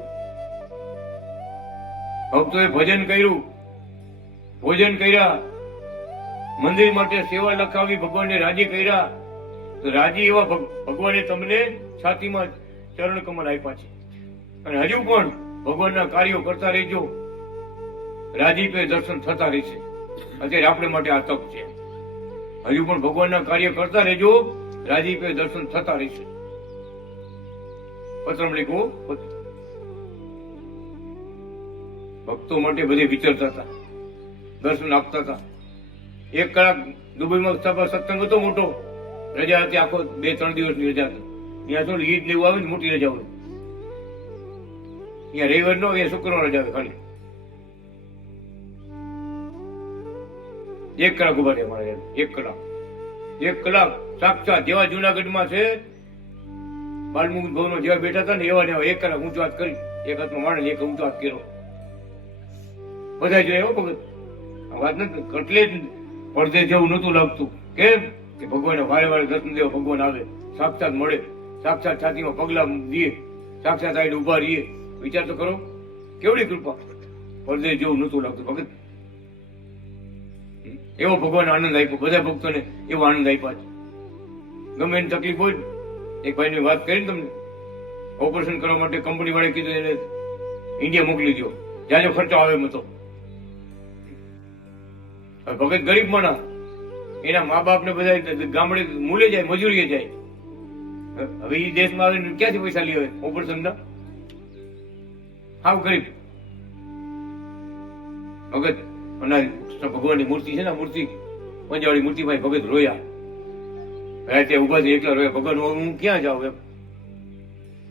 ભક્તોએ ભજન કર્યું, ભોજન કર્યા, મંદિર માટે સેવા લખાવી, ભગવાનને રાજી કર્યા. તો રાજી એવા ભગવાને તમને છાતીમાં ચરણ કમલ આપ્યા છે. અને હજુ પણ ભગવાનના કાર્યો કરતા રહેજો, રાજીપે દર્શન થતા રહેશે. અત્યારે આપણે માટે આ તક છે. હજુ પણ ભગવાનના કાર્ય કરતા રહેજો, રાજીપે દર્શન થતા રહેશે. પત્રમ લખો. ભક્તો માટે બધે વિચરતા હતા, દર્શન આપતા હતા. 1 કલાક દુબઈમાં સત્સંગ હતો મોટો, રજા હતી, આખો 2-3 દિવસની રજા હતી. ત્યાં શું ઈદ લેવું આવે ને, મોટી રજા હોય. અહીંયા રવિવાર નો, અહીંયા શુક્રવાર રજા આવે ખાલી. 1 કલાક ઉભા રહ્યા મારે, 1 કલાક સાક્ષાત જેવા જુનાગઢમાં છે બાલમુકુંદ ભવનમાં જેવા બેઠા હતા ને એવા ને એવા 1 કલાક ઊંચો હાથ કરી, એક હાથમાં માણે, એક ઊંચો હાથ કર્યો. બધા જોયા ભગત. વાત નથી, એટલે જ પડદે જેવું નતું લાગતું. કેમ કે ભગવાન વારે વારે દર્શન દેવા ભગવાન આવે, સાક્ષાત મળે, સાક્ષાત છાતીમાં પગલા દે, સાક્ષાત આવીને ઉભા રહીએ. વિચાર તો કરો, કેવડી કૃપા. પડદે જેવું નતું લાગતું ભગત. એવો ભગવાન આનંદ આપ્યો, બધા ભક્તોને એવો આનંદ આપ્યા છે. ગમે એની તકલીફ હોય, એક ભાઈની વાત કરી તમને, ઓપરેશન કરવા માટે કંપની વાળે કીધું એને ઇન્ડિયા મોકલી દો, જાજો ખર્ચો આવે મતો. ભગત ગરીબ માણસ, એના મા બાપ ને બધા ગામડે મૂલે જાય, મજૂરીએ જાય. હવે એ દેશમાં આવીને ક્યાંથી પૈસા લઈ આવે ઓપરેશન ના? હાવ ગરીબ ભગત. અને ભગવાનની મૂર્તિ છે ને, મૂર્તિ પંજાવાળી મૂર્તિ ભાઈ ભગત રોયા. રાતે ઉભા થઈ એકલા રોયા. ભગવાન હું ક્યાં જાઉં એમ,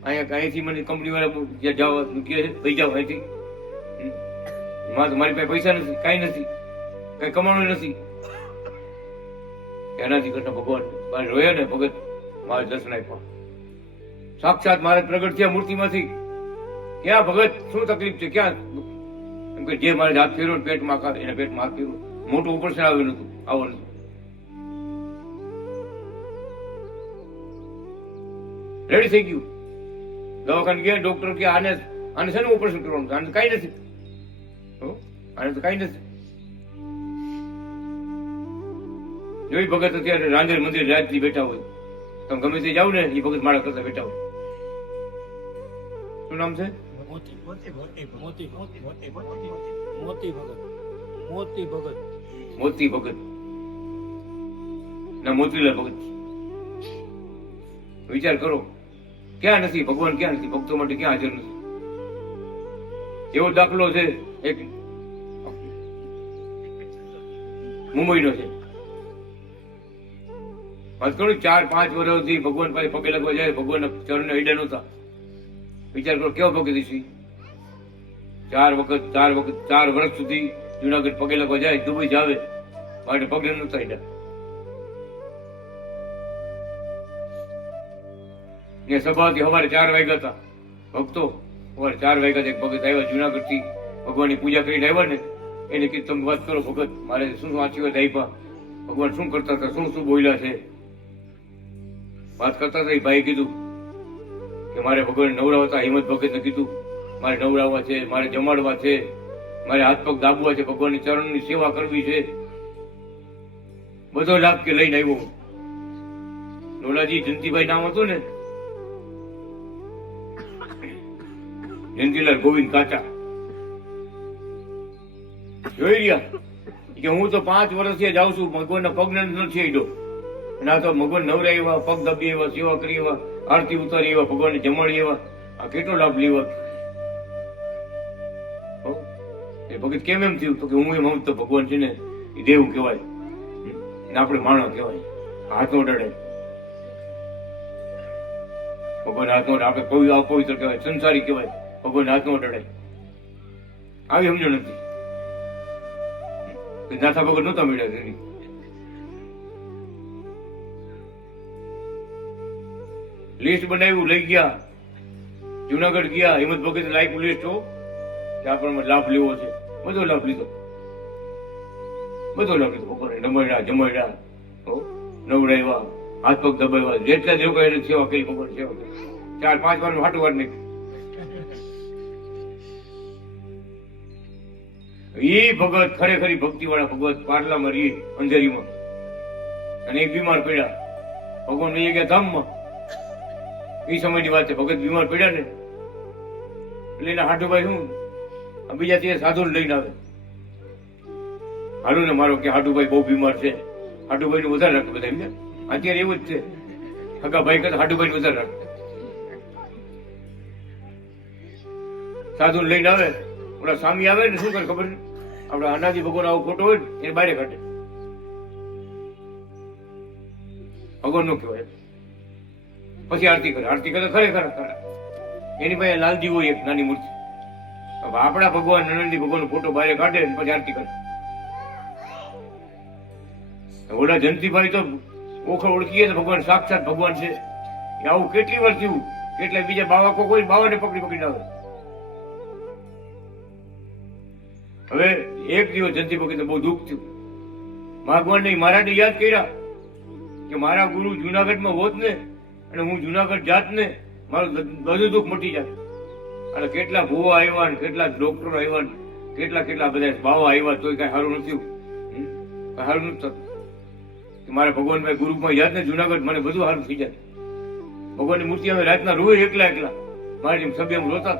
અહીંયાથી મને કંપની વાળા જાવ કહે છે, ભાઈ જાઓ અહીંથી. મારી પાસે પૈસા નથી, કઈ નથી, કઈ કમાણું નથી. એનાથી કરતા ભગવાન મારે રોયા ને ભગત, મારે દર્શન આપ્યા. સાક્ષાત મારે પ્રગટ થયા મૂર્તિમાંથી. ક્યાં ભગત શું તકલીફ છે, ક્યાં? એમ કે જે મારે હાથ ફેરવો પેટમાં કરે, એના પેટમાં હાથ ફેરવો. મોટું ઓપરેશન આવ્યું નતું, આવું નતું. રેડી થઈ ગયું. દવાખાને ગયા, ડોક્ટર કે આને શેનું ઓપરેશન કરવાનું? આને કઈ નથી, આને તો કઈ નથી. જોઈ ભગત અત્યારે રાંદેર મંદિર રાજથી બેઠા હોય, તમે ગમે તે જાવ ને, એ ભગત માળા કરતા બેઠા હોય. શું નામ છે? મોતી ભગત ના મોતીલાલ ભગત. વિચાર કરો, ક્યાં નથી ભગવાન, ક્યાં નથી ભક્તો માટે, ક્યાં હાજર નથી. એવો દાખલો છે એક મુંબઈનો છે. વાત કરું, 4-5 વર્ષથી ભગવાન પાસે પગે લગવા જાય, ભગવાનના ચરણને અડ્યા નહોતા. વિચાર કરો કેવો ભક્તિ છે. 4 વર્ષ સુધી જુનાગઢ પગે લગવા જાય, દુબઈ જાવે, માટે પગે નહોતા અડ્યા. ને સભાથી સવારે 4 વાગ્યા હતા. ભક્તો સવારે 4 વાગ્યા એક ભગત આવ્યા જુનાગઢ થી, ભગવાનની પૂજા કરીને આવ્યા ને. એને કીધું તમે વાત કરો ભગત, મારે શું આશીર્વાદ આપ્યા, ભગવાન શું કરતા હતા, શું બોલ્યા છે. વાત કરતા હતા. ભાઈ કીધું કે મારે ભગવાન નવરાવતા, હિંમત ભગતને કીધું મારે નવરાવવા છે, મારે જમાડવા છે, મારે હાથ પગ દાબવા છે, ભગવાનની ચરણની સેવા કરવી છે. બધો લાભ કે લઈને આવ્યો. લોલાજી જયંતિભાઈ નામ હતું ને, જયંતિલાલ ગોવિંદ કાચા. જોઈ રહ્યા કે હું તો 5 વર્ષથી જાઉં છું, ભગવાનના પગને નથી અડ્યો. ના તો ભગવાન નવરા એવા, પગ દબી એવા, સેવા કરી એવા, આરતી ઉતારી એવા, ભગવાનને જમાડી એવા. આ કેટલો લાભ લેવા. એ ભગત કેમ એમ થયું? તો કે હું એમ તો ભગવાન છે ને એ દેવ કહેવાય ને આપણે માણસ કહેવાય. હાથનો ડળે ભગવાન, હાથનો આપણે કોઈ અપવિત્ર કહેવાય, સંસારી કહેવાય. ભગવાન હાથનો ડળે. આવી સમજણ નથી. નાથા ભગત નહોતા મળ્યા તેની. લિસ્ટ બનાવ્યું, લઈ ગયા જુનાગઢ ગયા. હિંમત ભગત લાઈક લિસ્ટ હો, ત્યાં પણ લાભ લેવો છે. બધો લાભ લીધો, બધો લાભ લીધો. ભગવાને નમાડ્યા, જમાડ્યા. નવડાવ્યા, હાથ પગ દબાવ્યા, જેટલા લોકો એને સેવા કરી, ભગવાન સેવા કરી. 4-5 વાર હાટું વાર નહીં. એ ભગત ખરેખરી ભક્તિ વાળા ભગવત પારલામાં રહી અંધેરીમાં, અને એક બીમાર પડ્યા. ભગવાન લઈ ગયા ધામમાં. એ સમયની વાત છે. ભગત બીમાર પડ્યા ને એટલે એના હાટુભાઈ શું બીજા તે સાધુ લઈને આવે, હાલો ને મારો કે હાટુભાઈ બહુ બીમાર છે. હાટુભાઈ નું વધારે રાખે બધા, એમને અત્યારે એવું જ છે. હગા ભાઈ કરતા હાટુભાઈ વધારે રાખે. સાધુ લઈને આવે, ઓલા સ્વામી આવે ને શું કરે ખબર ને, આપડે અનાજી ભગવાન આવો ફોટો હોય ને એને બારે કાઢે. ભગવાન નો કહેવાય. પછી આરતી કરે. આરતી કરે ખરેખર એની પાસે લાલજી હોય એક નાની મૂર્તિ. આપણા ભગવાન નનંદી ભગવાન નો ફોટો બારે કાઢે ને પછી આરતી કરે. ઓલા જયંતિભાઈ તો ઓળખો ઓળખીએ તો ભગવાન સાક્ષાત ભગવાન છે. એ આવું કેટલી વાર થયું, કેટલા બીજા બાવા કોઈ બાવાને પકડી આવે. હવે એક દિવસ જયંતિ ભગત બહુ દુઃખ થયું. ભગવાન ને મહારાજને યાદ કર્યા કે મારા ગુરુ જુનાગઢમાં હોત ને અને હું જુનાગઢ જાત ને મારું બધું દુઃખ મટી જાય. અને કેટલા ભુવા આવ્યા ને કેટલા ડોક્ટરો આવ્યા ને કેટલા બધા બાવા આવ્યા તોય કઈ સારું નથી, સારું નથી થતું. મારા ભગવાનભાઈ ગુરુમાં યાદ ને જુનાગઢ મને બધું સારું થઈ જાય. ભગવાનની મૂર્તિ અમે રાતના રોય એકલા મારી જેમ સભ્યમ રોતા.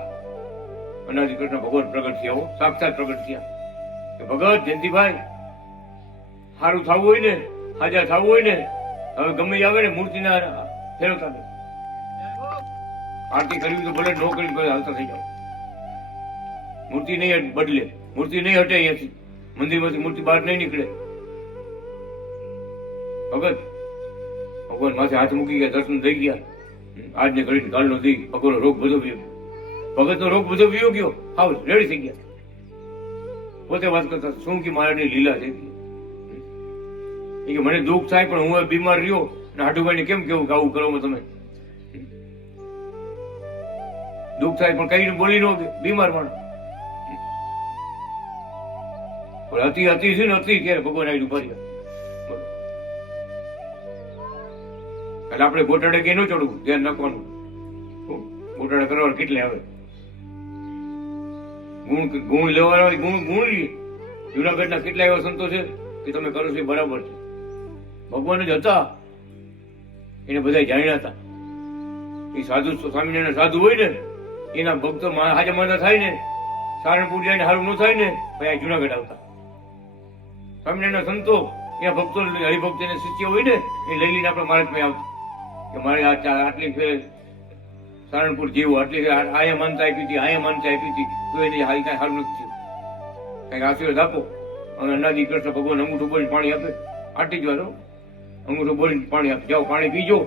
અનાદિ કૃષ્ણ ભગવાન પ્રગટ થયા, સાક્ષાત પ્રગટ થયા કે ભગત જયંતિભાઈ સારું થવું હોય ને, હાજર થવું હોય ને, હવે ગમે આવે ને મૂર્તિના ફેરવતા નહીં. આરતી કરવી તો ભલે ન કરી તો હાલતા થઈ જાવ. મૂર્તિ નહીં બદલે, મૂર્તિ નહીં હટે અહીંયાથી, મંદિરમાંથી મૂર્તિ બહાર નહીં નીકળે. ભગત ભગવાન માથે હાથ મૂકી ગયા, દર્શન થઈ ગયા. આજને કરીને કાલનો દી ભગવાનનો રોગ બધો પીયો, ભગત નો રોગ બધો પીયો ગયો. હાવ રેડી થઈ ગયા. પોતે વાત કરતા શું કે મારાની લીલા થઈ ગઈ. કે મને દુઃખ થાય પણ હું બીમાર રહ્યો ને હાટુભાઈ ને કેમ કેવું કે આવું કરો તમે. દુઃખ થાય પણ કઈ બોલી નો બીમાર પણ અતિ અતિ છે ને અતિ ત્યારે ભગવાન આવી ઉભા રહ્યા. એટલે આપણે ગોટાડે કે ન ચડવું, ધ્યાન રાખવાનું. ગોટાડા કરવા કેટલે આવે ગુણ લેવાના હોય, ગુણ લઈએ. જુનાગઢના કેટલા એવા સંતો છે કે તમે કરો છો બરાબર છે. ભગવાન જ હતા, એને બધા જાણ્યા હતા. એ સાધુ સ્વામિનારાયણ સાધુ હોય ને એના ભક્તો હાજર માના થાય ને, સારણપુર જાય ને સારું ન થાય ને ભાઈ જુનાગઢ આવતા. સ્વામિનારાયણ સંતો એના ભક્તો હરિભક્ત શિષ્ય હોય ને એ લઈ લઈને આપણે મહારાજભાઈ આવતા કે મારે આટલી ફેર સારણપુર જેવું, આટલી આયા માનતા આપી હતી, આયા માનતા આપી હતી, તો એને હાલ કઈ સારું નથી થયું. કઈક આશીર્વાદ આપો. અને અનાદિ કૃષ્ણ ભગવાન અંગૂઠું બોલીને પાણી આપે. આટલી જ વાર અંગૂઠું બોલીને પાણી આપે, જાઓ પાણી પીજો.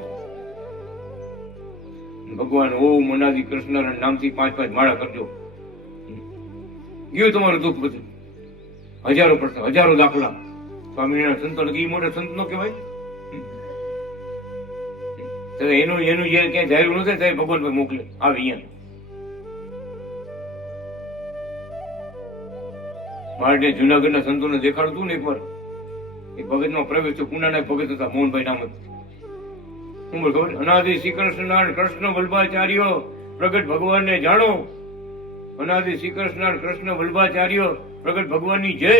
ભગવાન ઓમ અનાદિ કૃષ્ણ નામથી 5-5 માળા કરજો. ગયું તમારું દુઃખ બધું. હજારો પ્રશ્ન, હજારો દાખલા. સ્વામિનારાયણ સંતો એ મોટા સંત નો કહેવાય. એનું જે ક્યાંય ધાર્યું ન થાય ત્યારે ભગવાન ભાઈ મોકલે આવે અહીંયા. મારે જુનાગઢના સંતોને દેખાડતું ને એકવાર એક ભગત નો પ્રવેશ તો પુનાના ભગત હતા, મોહનભાઈ નામ હતું. શું બોલ ખબર? અનાદિ શ્રી કૃષ્ણ કૃષ્ણ વલ્ભાચાર્ય પ્રગટ ભગવાનને જાણો. અનાદિ શ્રી કૃષ્ણ કૃષ્ણ વલ્ભાચાર્ય પ્રગટ ભગવાનની જય.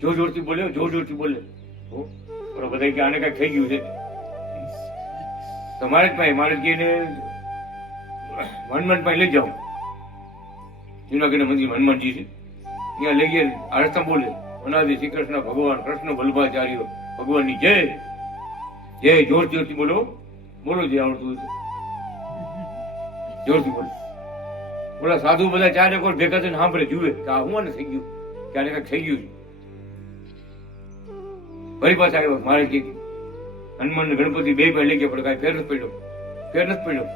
જોર જોરથી બોલ્યો, જોર જોરથી બોલે. બધા કે આને કઈક થઈ ગયું છે. તમારે જ ભાઈ મારે જઈને હનુમાન પાસે લઈ જાઓ. જુનાગઢ મંદિર હનુમાનજી છે, ત્યાં લઈ ગયા. આ રસ્તા બોલે અનાદિ શ્રી કૃષ્ણ ભગવાન કૃષ્ણ વલ્ભાચાર્ય ભગવાનની જય. જય જોર જોરથી બોલો, બોલો જે આવડતું હોય જોરથી બોલો. બોલા સાધુ બધા ચારે કોઈ ભેગા થઈને સાંભળે, જુએ કે આ હું થઈ ગયું, ક્યારે કઈક થઈ ગયું છે. ફરી પાછા આવ્યો મારે કે હનુમાન ગણપતિ બે ભાઈ લઈ ગયા, પણ કઈ ફેર નથી પડ્યો.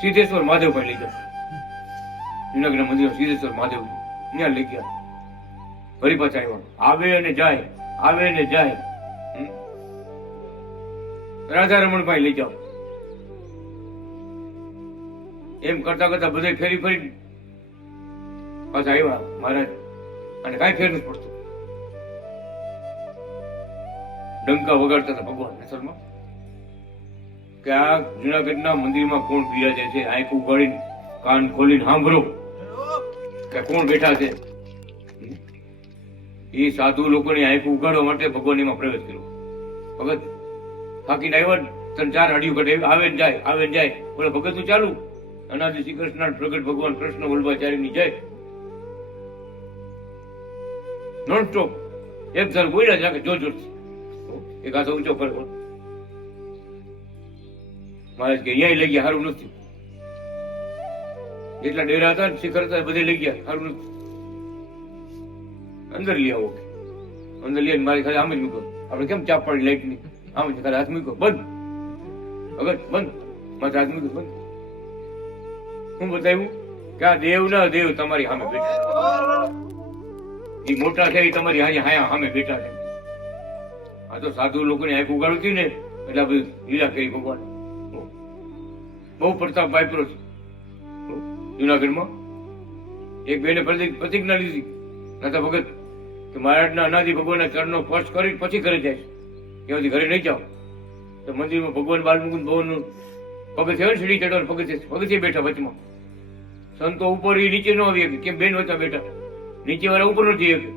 સિદ્ધેશ્વર મહાદેવ ભાઈ લઈ ગયા. જુનાગઢ મંદિર સિદ્ધેશ્વર મહાદેવ ત્યાં લઈ ગયા. ફરી પાછા આવ્યા. આવે અને જાય, આવે અને જાય. રાધા રમણ ભાઈ લઈ જાઓ. એમ કરતા કરતા બધા ફેરી પાછા આવ્યા મહારાજ, અને કઈ ફેર નથી પડતું. ડંકા વગાડતા હતા ભગવાન અસલમાં કે આ જુનાગઢના મંદિરમાં કોણ બિરાજે છે, આંખ ઉગાડીને કાન ખોલીને સાંભળો કે કોણ બેઠા છે. એ સાધુ લોકોની આંખ ઉગાડવા માટે ભગવાન એમાં પ્રવેશ કર્યો. ભગત થાકીને આવ્યા, 3-4 અડીયું ઘટે, આવે ને જાય, આવે ને જાય. બોલે ભગત તું ચાલુ. અનાદિ શ્રી કૃષ્ણ પ્રગટ ભગવાન કૃષ્ણ વલ્લભાચાર્યની જય. નોન સ્ટોપ એક ધાર બોલ્યા જ રાખે જોર જોરથી. એક હાથ ઊંચો કરે. મહારાજ કે અહીંયા લઈ ગયા, સારું નથી. જેટલા ડેરા હતા ને શિખર હતા બધે લઈ ગયા, સારું નથી. અંદર લઈ આવો. અંદર લઈ મારે ખાલી આમ જ મૂકો. આપણે કેમ ચાપ પાડી લાઈટ ની આમ જ ખાલી હાથ મૂકો બંધ. અગર બંધ માથે હાથ મૂકો બંધ. હું બતાવ્યું કે આ દેવ ના દેવ તમારી સામે બેઠા. એ મોટા છે એ તમારી હાયા સામે બેઠા છે. આ તો સાધુ લોકોની આંખ ઉગાડતી ને એટલે આ બધું લીલા કરી ભગવાન. બહુ પ્રતાપ વાપરો છે જુનાગઢમાં. એક બેને પ્રતિજ્ઞા લીધી નાતા ભગત કે મહારાજના અનાદિ ભગવાનના ચરણનો સ્પર્શ કરી પછી ઘરે જાય છે, ત્યાં સુધી ઘરે નહીં જાઓ. તો મંદિરમાં ભગવાન બાલમુકુંદ ભવનનું પગથિયે હોય ને, સીડી ચડવાનું પગથિયે બેઠા વચમાં. સંતો ઉપર એ નીચે ન આવી શકે, કેમ બેન વચ્ચા બેઠા, નીચે વાળા ઉપર નથી શકે.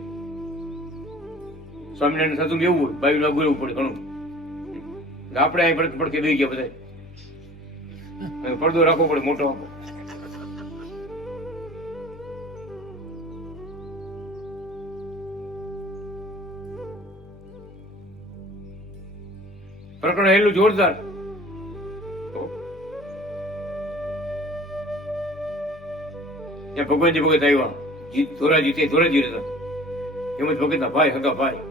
સ્વામિનારાયણ સાધુ એવું હોય, બાયું લાગુ રહેવું પડે ઘણું. આપણે અહીં પડકે બેસી ગયા બધા. પડદો રાખવો પડે મોટો. પ્રકરણ એટલું જોરદાર. ત્યાં ભગવાનજી ભગત આવ્યા, ધોરાજી રહેતા. એમ જ ભગત ના ભાઈ, હગા ભાઈ.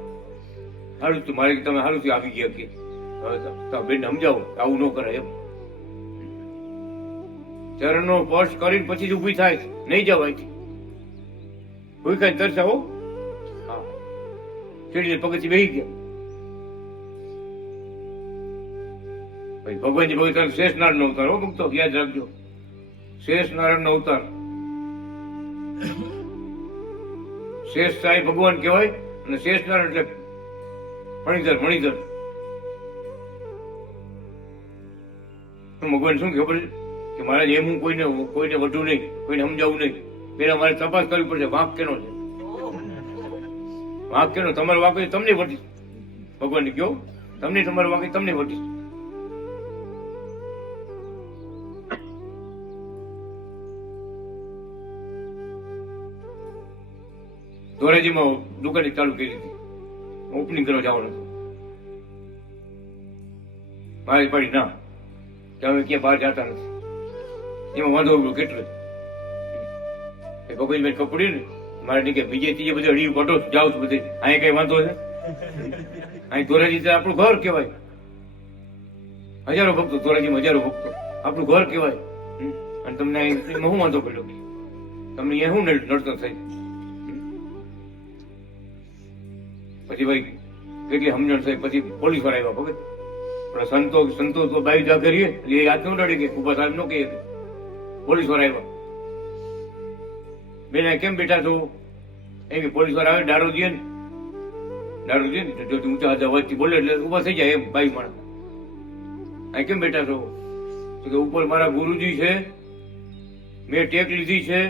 સારું તું મારે તમે સારું થયું આવી ગયા કે બેન સમજાવો આવું ન કરાય એમ. ચરણનો સ્પર્શ કરીને પછી જ ઉભી થાય, નહીં જાવ અહીંથી. ભૂખા તરસાવો. હા સીડી પગથી બેસી ગયા. ભાઈ ભગવાનજી ભગવાન શેષ નારાયણ નો અવતાર. હો ભક્તો યાદ રાખજો, શેષ નારાયણ નો અવતાર. શેષ સાઈ ભગવાન કહેવાય અને શેષ નારાયણ એટલે મણિધર. ભગવાન શું ખબર છે કે મહારાજ એમ હું કોઈને વધુ નહીં, કોઈને સમજાવવું નહીં. પેલા મારે તપાસ કરવી પડશે વાંક કેનો છે, વાંક કેનો. તમારો વાંક તમને વટીશ. ભગવાનને કહો તમને તમારો વાંક તમને વટીશ. ધોરાજીમાં દુકાન ચાલુ કરી હતી, ઓપનિંગ કરવા જવાનું હતું. મારી પાડી ના કે હવે ક્યાં બહાર જતા નથી. એમાં વાંધો ઉભો કેટલો ભગવાન કપડી ને મારે નહીં કે બીજે ત્રીજે બધે અડીયું કાઢો જાઉં છું બધે. અહીં કઈ વાંધો છે? અહીં ધોરાજી આપણું ઘર કહેવાય. હજારો ભક્તો ધોરાજીમાં, હજારો ભક્તો આપણું ઘર કહેવાય. અને તમને અહીં હું વાંધો પડ્યો? તમને અહીંયા શું નડતર થઈ? પછી ભાઈ કેટલી સમજણ થઈ. પછી પોલીસ વાળા આવ્યા. ભગત સંતો તો બાઈ જા કરીએ એટલે એ હાથ ન ડળી કે ઉભા સાહેબ ન કહીએ. પોલીસ વાળા આવ્યા. બેન કેમ બેઠા છો? એમ કે પોલીસ વાળા આવે દારૂ દે ને જો ઊંચા અવાજથી બોલે એટલે ઉભા થઈ જાય. એમ બાઈ માણસ અહીં કેમ બેઠા છો? તો કે ઉપર મારા ગુરુજી છે, મેં ટેક લીધી છે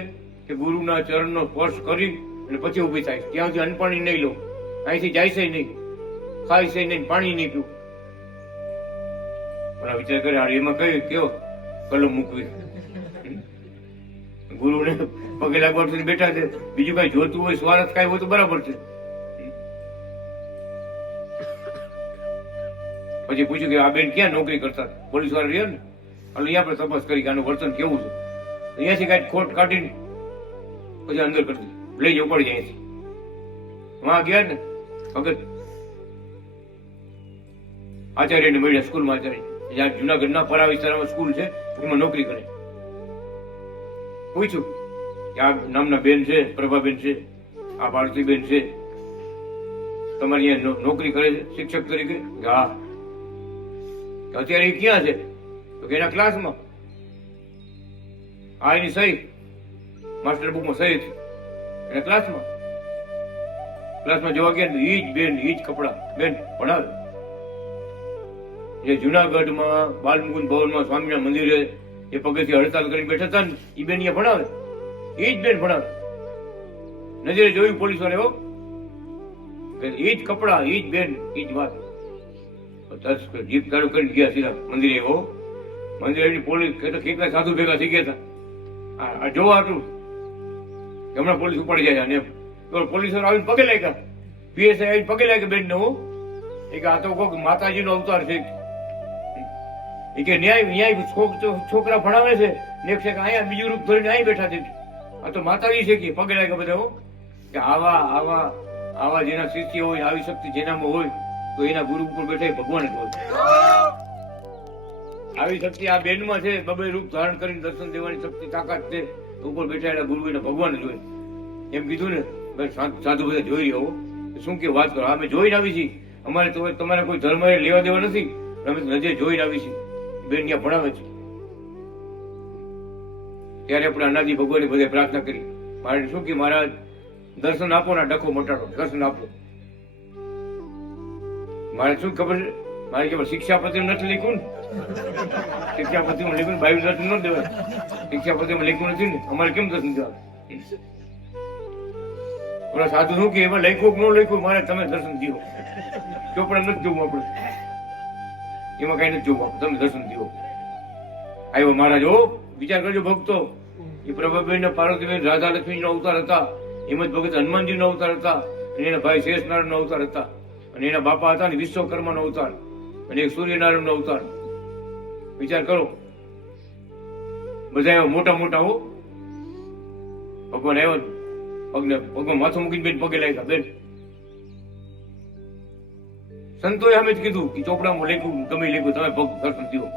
કે ગુરુના ચરણનો સ્પર્શ કરી અને પછી ઉભી થાય. ત્યાં સુધી અનપાણી નહીં લો, અહીંથી જાય છે નહીં, ખાય છે નહીં, પાણી નહીં પીવું. પણ વિચાર કરે હાર એમાં કઈ કેવો કલમ મૂકવી. ગુરુને પગે લાગવા બેઠા છે, બીજું કઈ જોતું હોય સ્વાર્થ કઈ હોય તો બરાબર છે. પછી પૂછ્યું કે આ બેન ક્યાં નોકરી કરતા? પોલીસ વાળા રહ્યા ને એટલે અહીંયા આપણે તપાસ કરી કે આનું વર્તન કેવું છે. અહીંયાથી કઈ ખોટ કાઢીને પછી અંદર કરી લઈ જવું પડી જાય. વહાં ગયા ને ભગત આચાર્યને મળ્યા, સ્કૂલમાં આચાર્ય જ્યાં જુનાગઢના પરા વિસ્તારમાં સ્કૂલ છે એમાં નોકરી કરે. પૂછ્યું કે આ નામના બેન છે, પ્રભાબેન છે, આ ભારતીબેન છે, તમારી અહીંયા નોકરી કરે છે શિક્ષક તરીકે? હા. અત્યારે એ ક્યાં છે? તો કે એના ક્લાસમાં. આ એની સહી માસ્ટર બુકમાં સહી હતી એના ક્લાસમાં. ક્લાસમાં જોવા ગયા ઈ જ બેન, ઈ જ કપડા બેન ભણાવે. જે જુનાગઢમાં બાલમુકુંદ ભવનમાં સ્વામિનારાયણ મંદિરે એ પગથિયે હડતાલ કરીને બેઠા હતા ને એ બેન અહીંયા ભણાવે, એ જ બેન ભણાવે. નજરે જોયું પોલીસ વાળે હો, એ જ કપડા, એ જ બેન, એ જ વાત. જીપ ચાલુ કરીને ગયા સીધા મંદિરે. હો મંદિરે પોલીસ કેટલા સાધુ ભેગા થઈ ગયા હતા. આ જોવા હતું કે હમણાં પોલીસ ઉપાડી જાય ને પોલીસ આવીને પગે લાગ્યા, પીએસઆઈ આવીને પગે લાગ્યા બેન ને. હો એ કે આ તો કોક માતાજીનો અવતાર છે. એ કે ન્યાય છોકરા ભણાવે છે ને એક છે કે અહીંયા બીજું રૂપ ધરીને અહીં બેઠા છે. આ તો માતાજી છે કે પગે લાગ્યા બધા. હો કે આવા જેના શિષ્ય હોય, આવી શક્તિ જેનામાં હોય તો એના ગુરુ ઉપર બેઠા ભગવાન જ હોય. આવી શક્તિ આ બેનમાં છે, બબે રૂપ ધારણ કરીને દર્શન દેવાની શક્તિ તાકાત છે. ઉપર બેઠા ગુરુ એને ભગવાન જ હોય એમ કીધું ને. સાધુ બધા જોઈ રહ્યો શું કે વાત કરો. અમે જોઈને આવી છીએ, અમારે તો તમારે કોઈ ધર્મ લેવા દેવા નથી, અમે નજરે જોઈને આવી છીએ. બેન ત્યાં ભણાવે છે. ત્યારે આપણે અનાજી ભગવાનની બધે પ્રાર્થના કરી, મારે શું કે મહારાજ દર્શન આપો ને, ડખો મટાડો, દર્શન આપો. મારે શું ખબર છે, મારે કે શિક્ષાપતિ નથી લખ્યું ને, શિક્ષાપતિમાં લખ્યું બાયું દર્શન ન દેવાય. શિક્ષાપતિમાં લખ્યું નથી ને, અમારે કેમ દર્શન દેવા? ઓલા સાધુ શું કે એમાં લખ્યું કે ન લખ્યું, મારે તમે દર્શન દીવો. ચોપડા નથી જોવું આપણે, એમાં કઈ નથી જોવું, તમે દર્શન દીવો. આવ્યો મહારાજ. હો વિચાર કરજો ભક્તો, એ પ્રભાબેન ને પાર્વતીબેન રાધા લક્ષ્મી નો અવતાર હતા, એમ જ ભગત હનુમાનજી નો અવતાર હતા, અને એના ભાઈ શેષનારાયણ નો અવતાર હતા, અને એના બાપા હતા ને વિશ્વકર્મા નો અવતાર, અને એક સૂર્યનારાયણ નો અવતાર. વિચાર કરો, બધા એવા મોટા મોટા. હો ભગવાન આવ્યો, ભગવાન માથું મૂકીને બેન પગે લાગ્યા. બેન સંતોએ અમે જ કીધું કે ચોપડામાં લખ્યું ગમે લખ્યું, તમે ભગ દર્શન દીવો.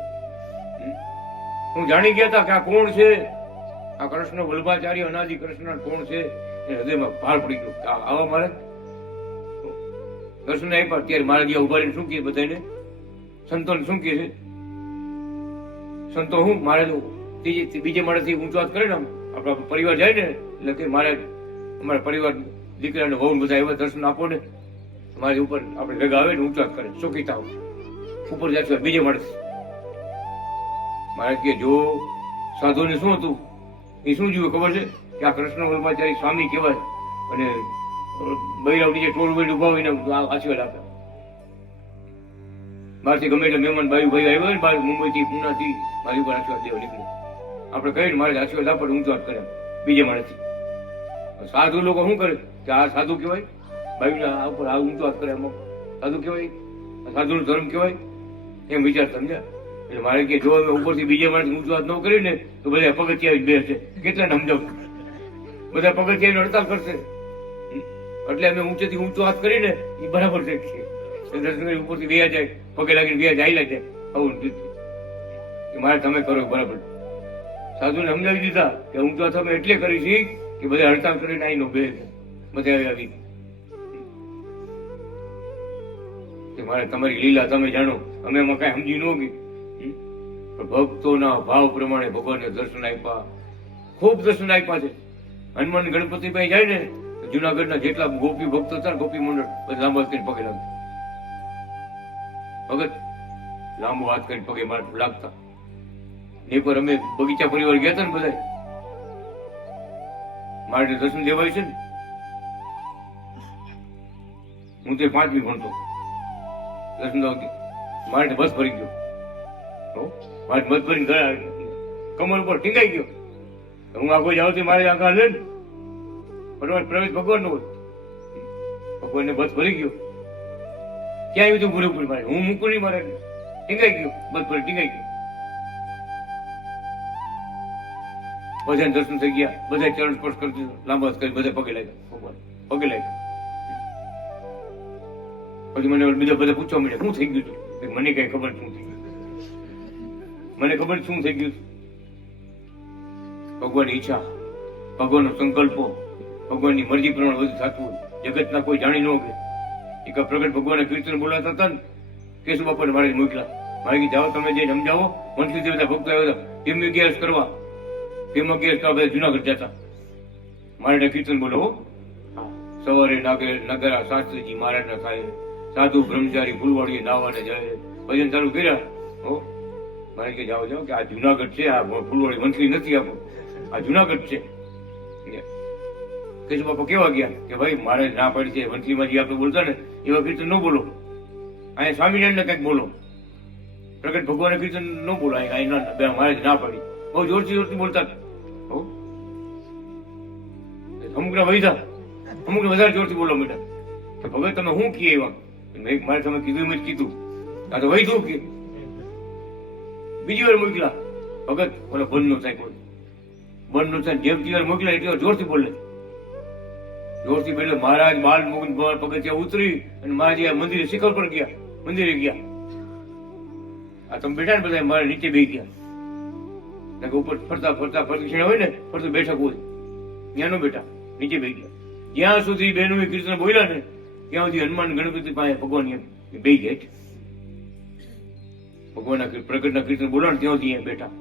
હું જાણી ગયા હતા કે આ કોણ છે, આ કૃષ્ણ વલ્ભાચાર્ય અનાજી કૃષ્ણ કોણ છે. એ હૃદયમાં ભાર પડી ગયો. આવા મારે દર્શન આપ્યા. ત્યારે મારા જ્યાં ઉભા રહીને શું કહે બધાને, સંતોને શું કહે છે? સંતો હું મારે બીજે માણસથી ઊંચો હાથ કરે ને, આપણા પરિવાર જાય ને એટલે કે મારે અમારા પરિવાર દીકરાને વહુ બધા એવા દર્શન આપો ને, મારી ઉપર આપણે ભેગા આવે ને ઊંચો હાથ કરે, ચોકીતા ઉપર જાય બીજે માણસ. મારે કે જો સાધુને શું હતું, એ શું જોયું ખબર છે કે આ કૃષ્ણ વલ્ભાચારી સ્વામી કહેવાય, અને બૈરાવની જે ટોળ વેડ ઉભા હોય ને આશીર્વાદ આપે. બહારથી ગમે એટલે મહેમાન ભાઈ આવ્યો ને, બહાર મુંબઈથી પુનાથી મારી ઉપર આશીર્વાદ દેવા નીકળે. આપણે કહીને મારે આશીર્વાદ આપે ઊંચો હાથ કરે બીજે માણસથી. સાધુ લોકો શું કરે કે આ સાધુ કહેવાય, ભાઈ ઉપર આ ઊંચો હાથ કરે, અમુક સાધુ કહેવાય, સાધુનો ધર્મ કહેવાય, એમ વિચાર સમજ્યા. એટલે મારે કે જો ઉપરથી બીજે માણસ ઊંચો હાથ ન કરી ને તો બધા પગથિયા આવી બેસશે. કેટલાને સમજાવું, બધા પગથિયાની હડતાલ કરશે. એટલે અમે ઊંચેથી ઊંચો હાથ કરીને એ બરાબર છે, દર્શન કરી ઉપરથી વ્યા જાય, પગે લાગીને વ્યા જાય જાય. આવું મારે તમે કરો બરાબર. સાધુને સમજાવી દીધા કે ઊંચો હાથ અમે એટલે કરી છીએ કે બધા હડતાલ કરીને આવીનો બે બધા આવી. મારે તમારી લીલા તમે જાણો, અમે એમાં કઈ સમજી ન ગઈ. ભક્તોના ભાવ પ્રમાણે ભગવાનને દર્શન આપ્યા, ખૂબ દર્શન આપ્યા છે. હનુમાન ગણપતિભાઈ જાય ને જુનાગઢના જેટલા ગોપી ભક્તો હતા ગોપી મંડળ બધા લાંબો હાથ કરીને પગે લાગતા. ભગત લાંબો હાથ કરીને પગે લાગતા. ને પર અમે બગીચા પરિવાર ગયા હતા ને બધા, મારે દર્શન દેવાય છે ને. હું તે 5મી ભણતો, દર્શન મારે બસ ભરી ગયો. મારે બસ ભરીને ગયા, કમર ઉપર ટીંગાઈ ગયો. હું આ કોઈ જાઉં મારે આગળ લે ને પ્રવેશ ભગવાન નો હોય. ભગવાનને બસ ભરી ગયો, ક્યાં આવ્યું તું પૂરેપૂરી મારે, હું મૂકું નહીં, મારે ટીંગાઈ ગયો, બસ ભરી ટીંગાઈ ગયો. બધાને દર્શન થઈ ગયા, બધા ચરણ સ્પર્શ કરી દીધો, લાંબા કરી બધા પગે લાગ્યા, ભગવાન પગે લાગ્યા. પછી મને બીજા બધા પૂછવા મળ્યા શું થઈ ગયું હતું. મને કઈ ખબર શું થઈ ગયું, મને ખબર શું થઈ ગયું. ભગવાનની ઈચ્છા, ભગવાનનો સંકલ્પો, ભગવાનની મરજી પ્રમાણે બધું થતું હોય. જગતના કોઈ જાણી ન કે એક પ્રગટ ભગવાન કીર્તન બોલાતા હતા ને, કેશુ બાપાને મારે મોકલા. મારે જાઓ તમે જઈને સમજાવો. મનથી બધા ભક્તો આવ્યા હતા તેમ અગિયારસ કરવા, તેમ અગિયારસ કરવા બધા જુનાગઢ જતા. મારે કીર્તન બોલો. સવારે નગરા શાસ્ત્રીજી મહારાજના થાય, સાધુ બ્રહ્મચારી ફૂલવાડીએ નાવાને જાય, ભજન ચાલુ કર્યા. હો મારે કે જાઓ જાઓ કે આ જુનાગઢ છે, આ ફૂલવાડી વંથલી નથી, આપો આ જુનાગઢ છે. કેશુ બાપા કેવા ગયા કે ભાઈ મારે ના પડી છે વંથલીમાં જે આપણે બોલતા ને એવા કીર્તન ન બોલો, અહીંયા સ્વામિનારાયણ કંઈક બોલો, પ્રગટ ભગવાન કીર્તન ન બોલો, અહીંયા મારે ના પડી. બહુ જોરથી જોરથી બોલતા. હો અમુકને વૈધા, અમુકને વધારે જોરથી બોલો બેટા કે ભગત તમે શું કીએ એવા. મારે તમે કીધું એમ જ કીધું, આ તો વૈધું કે બીજી વાર મોકલા ભગત ઓલો બંધ નો થાય, કોઈ બંધ નો થાય. જેમ વાર મોકલા એટલી વાર જોરથી બોલે, જોરથી બોલે. મહારાજ બાલ મુકુંદ પગથિયા ઉતરી અને મહારાજ મંદિરે શિખર પર ગયા, મંદિરે ગયા. આ તમે બેઠા ને બધા મારે નીચે બેસી ગયા, ઉપર ફરતા ફરતા પ્રદક્ષિણા હોય ને ફરતું બેઠક હોય ત્યાં નો બેઠા, નીચે બેસી ગયા. જ્યાં સુધી બહેનો કીર્તન બોલ્યા ને ત્યાં સુધી હનુમાન ગણપતિ પાસે ભગવાન બે ગયા. ભગવાનના પ્રગટના કીર્તન બોલો ને ત્યાં સુધી અહીંયા બેઠા.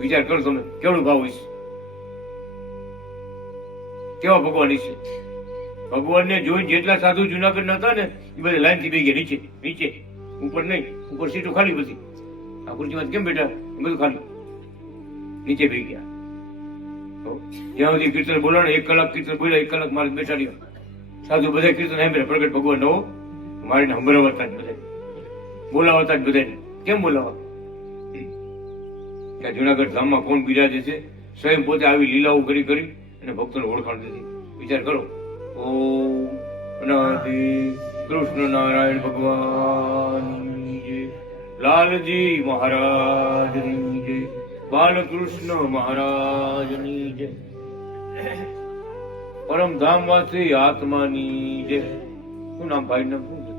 વિચાર કરો તમે કેવડો ભાવ હોય છે, કેવા ભગવાન છે. ભગવાનને જોઈને જેટલા સાધુ જુનાગઢના હતા ને એ બધા લાઈન થી બેસી ગયા નીચે, નીચે, ઉપર નહીં. ઉપર સીટો ખાલી બધી, આ ખુરશીમાં કેમ બેઠા એ બધું ખાલી, નીચે બેસી ગયા. જ્યાં સુધી કીર્તન બોલો ને 1 કલાક કીર્તન બોલ્યા, 1 કલાક મારે બેસાડ્યો. સાધુ બધા કીર્તન સાંભળ્યા પ્રગટ ભગવાન નો મારે સંભળાવતા જ બધા, બોલાવતા જ બધા. કેમ બોલાવા? જુનાગઢ ધામમાં કોણ બિરાજે છે? સ્વયં પોતે આવી લીલાઓ કરી કરી અને ભક્તોને ઓળખાણ દીધી. વિચાર કરો. ઓમ અનાદિ કૃષ્ણ નારાયણ ભગવાન જય, લાલજી મહારાજની જય, બાલકૃષ્ણ મહારાજની જય, પરમધામવાસી આત્માની જય. શું નામ ભાઈ નામ શું છે?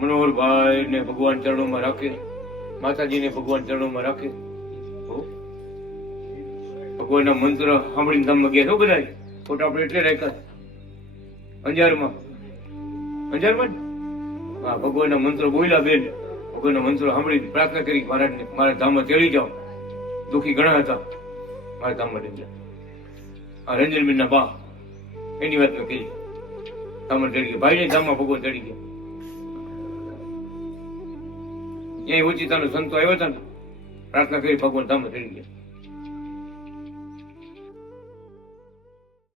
મનોહરભાઈ ને ભગવાન ચરણોમાં રાખે, માતાજીને ભગવાન ચરણોમાં રાખે. ભગવાનના મંત્ર સાંભળીને ધામમાં ગયા છો બધા. ફોટા આપણે એટલે રાખ્યા અંજારમાં, અંજારમાં હા ભગવાનના મંત્ર બોલ્યા બેન, ભગવાનના મંત્ર સાંભળી પ્રાર્થના કરી મહારાજને મારા ધામમાં તેડી જાઓ. દુઃખી ઘણા હતા, મારા ધામમાં લઈ ગયા. આ રંજનબેનના બા એની વાત મેં કહી, ધામમાં તેડી ગયા. ભાઈને ધામમાં ભગવાન તેડી ગયા. ત્યાં ઓચિતાનો સંતો આવ્યા હતા ને, પ્રાર્થના કરી ભગવાન ધામમાં તેડી ગયા.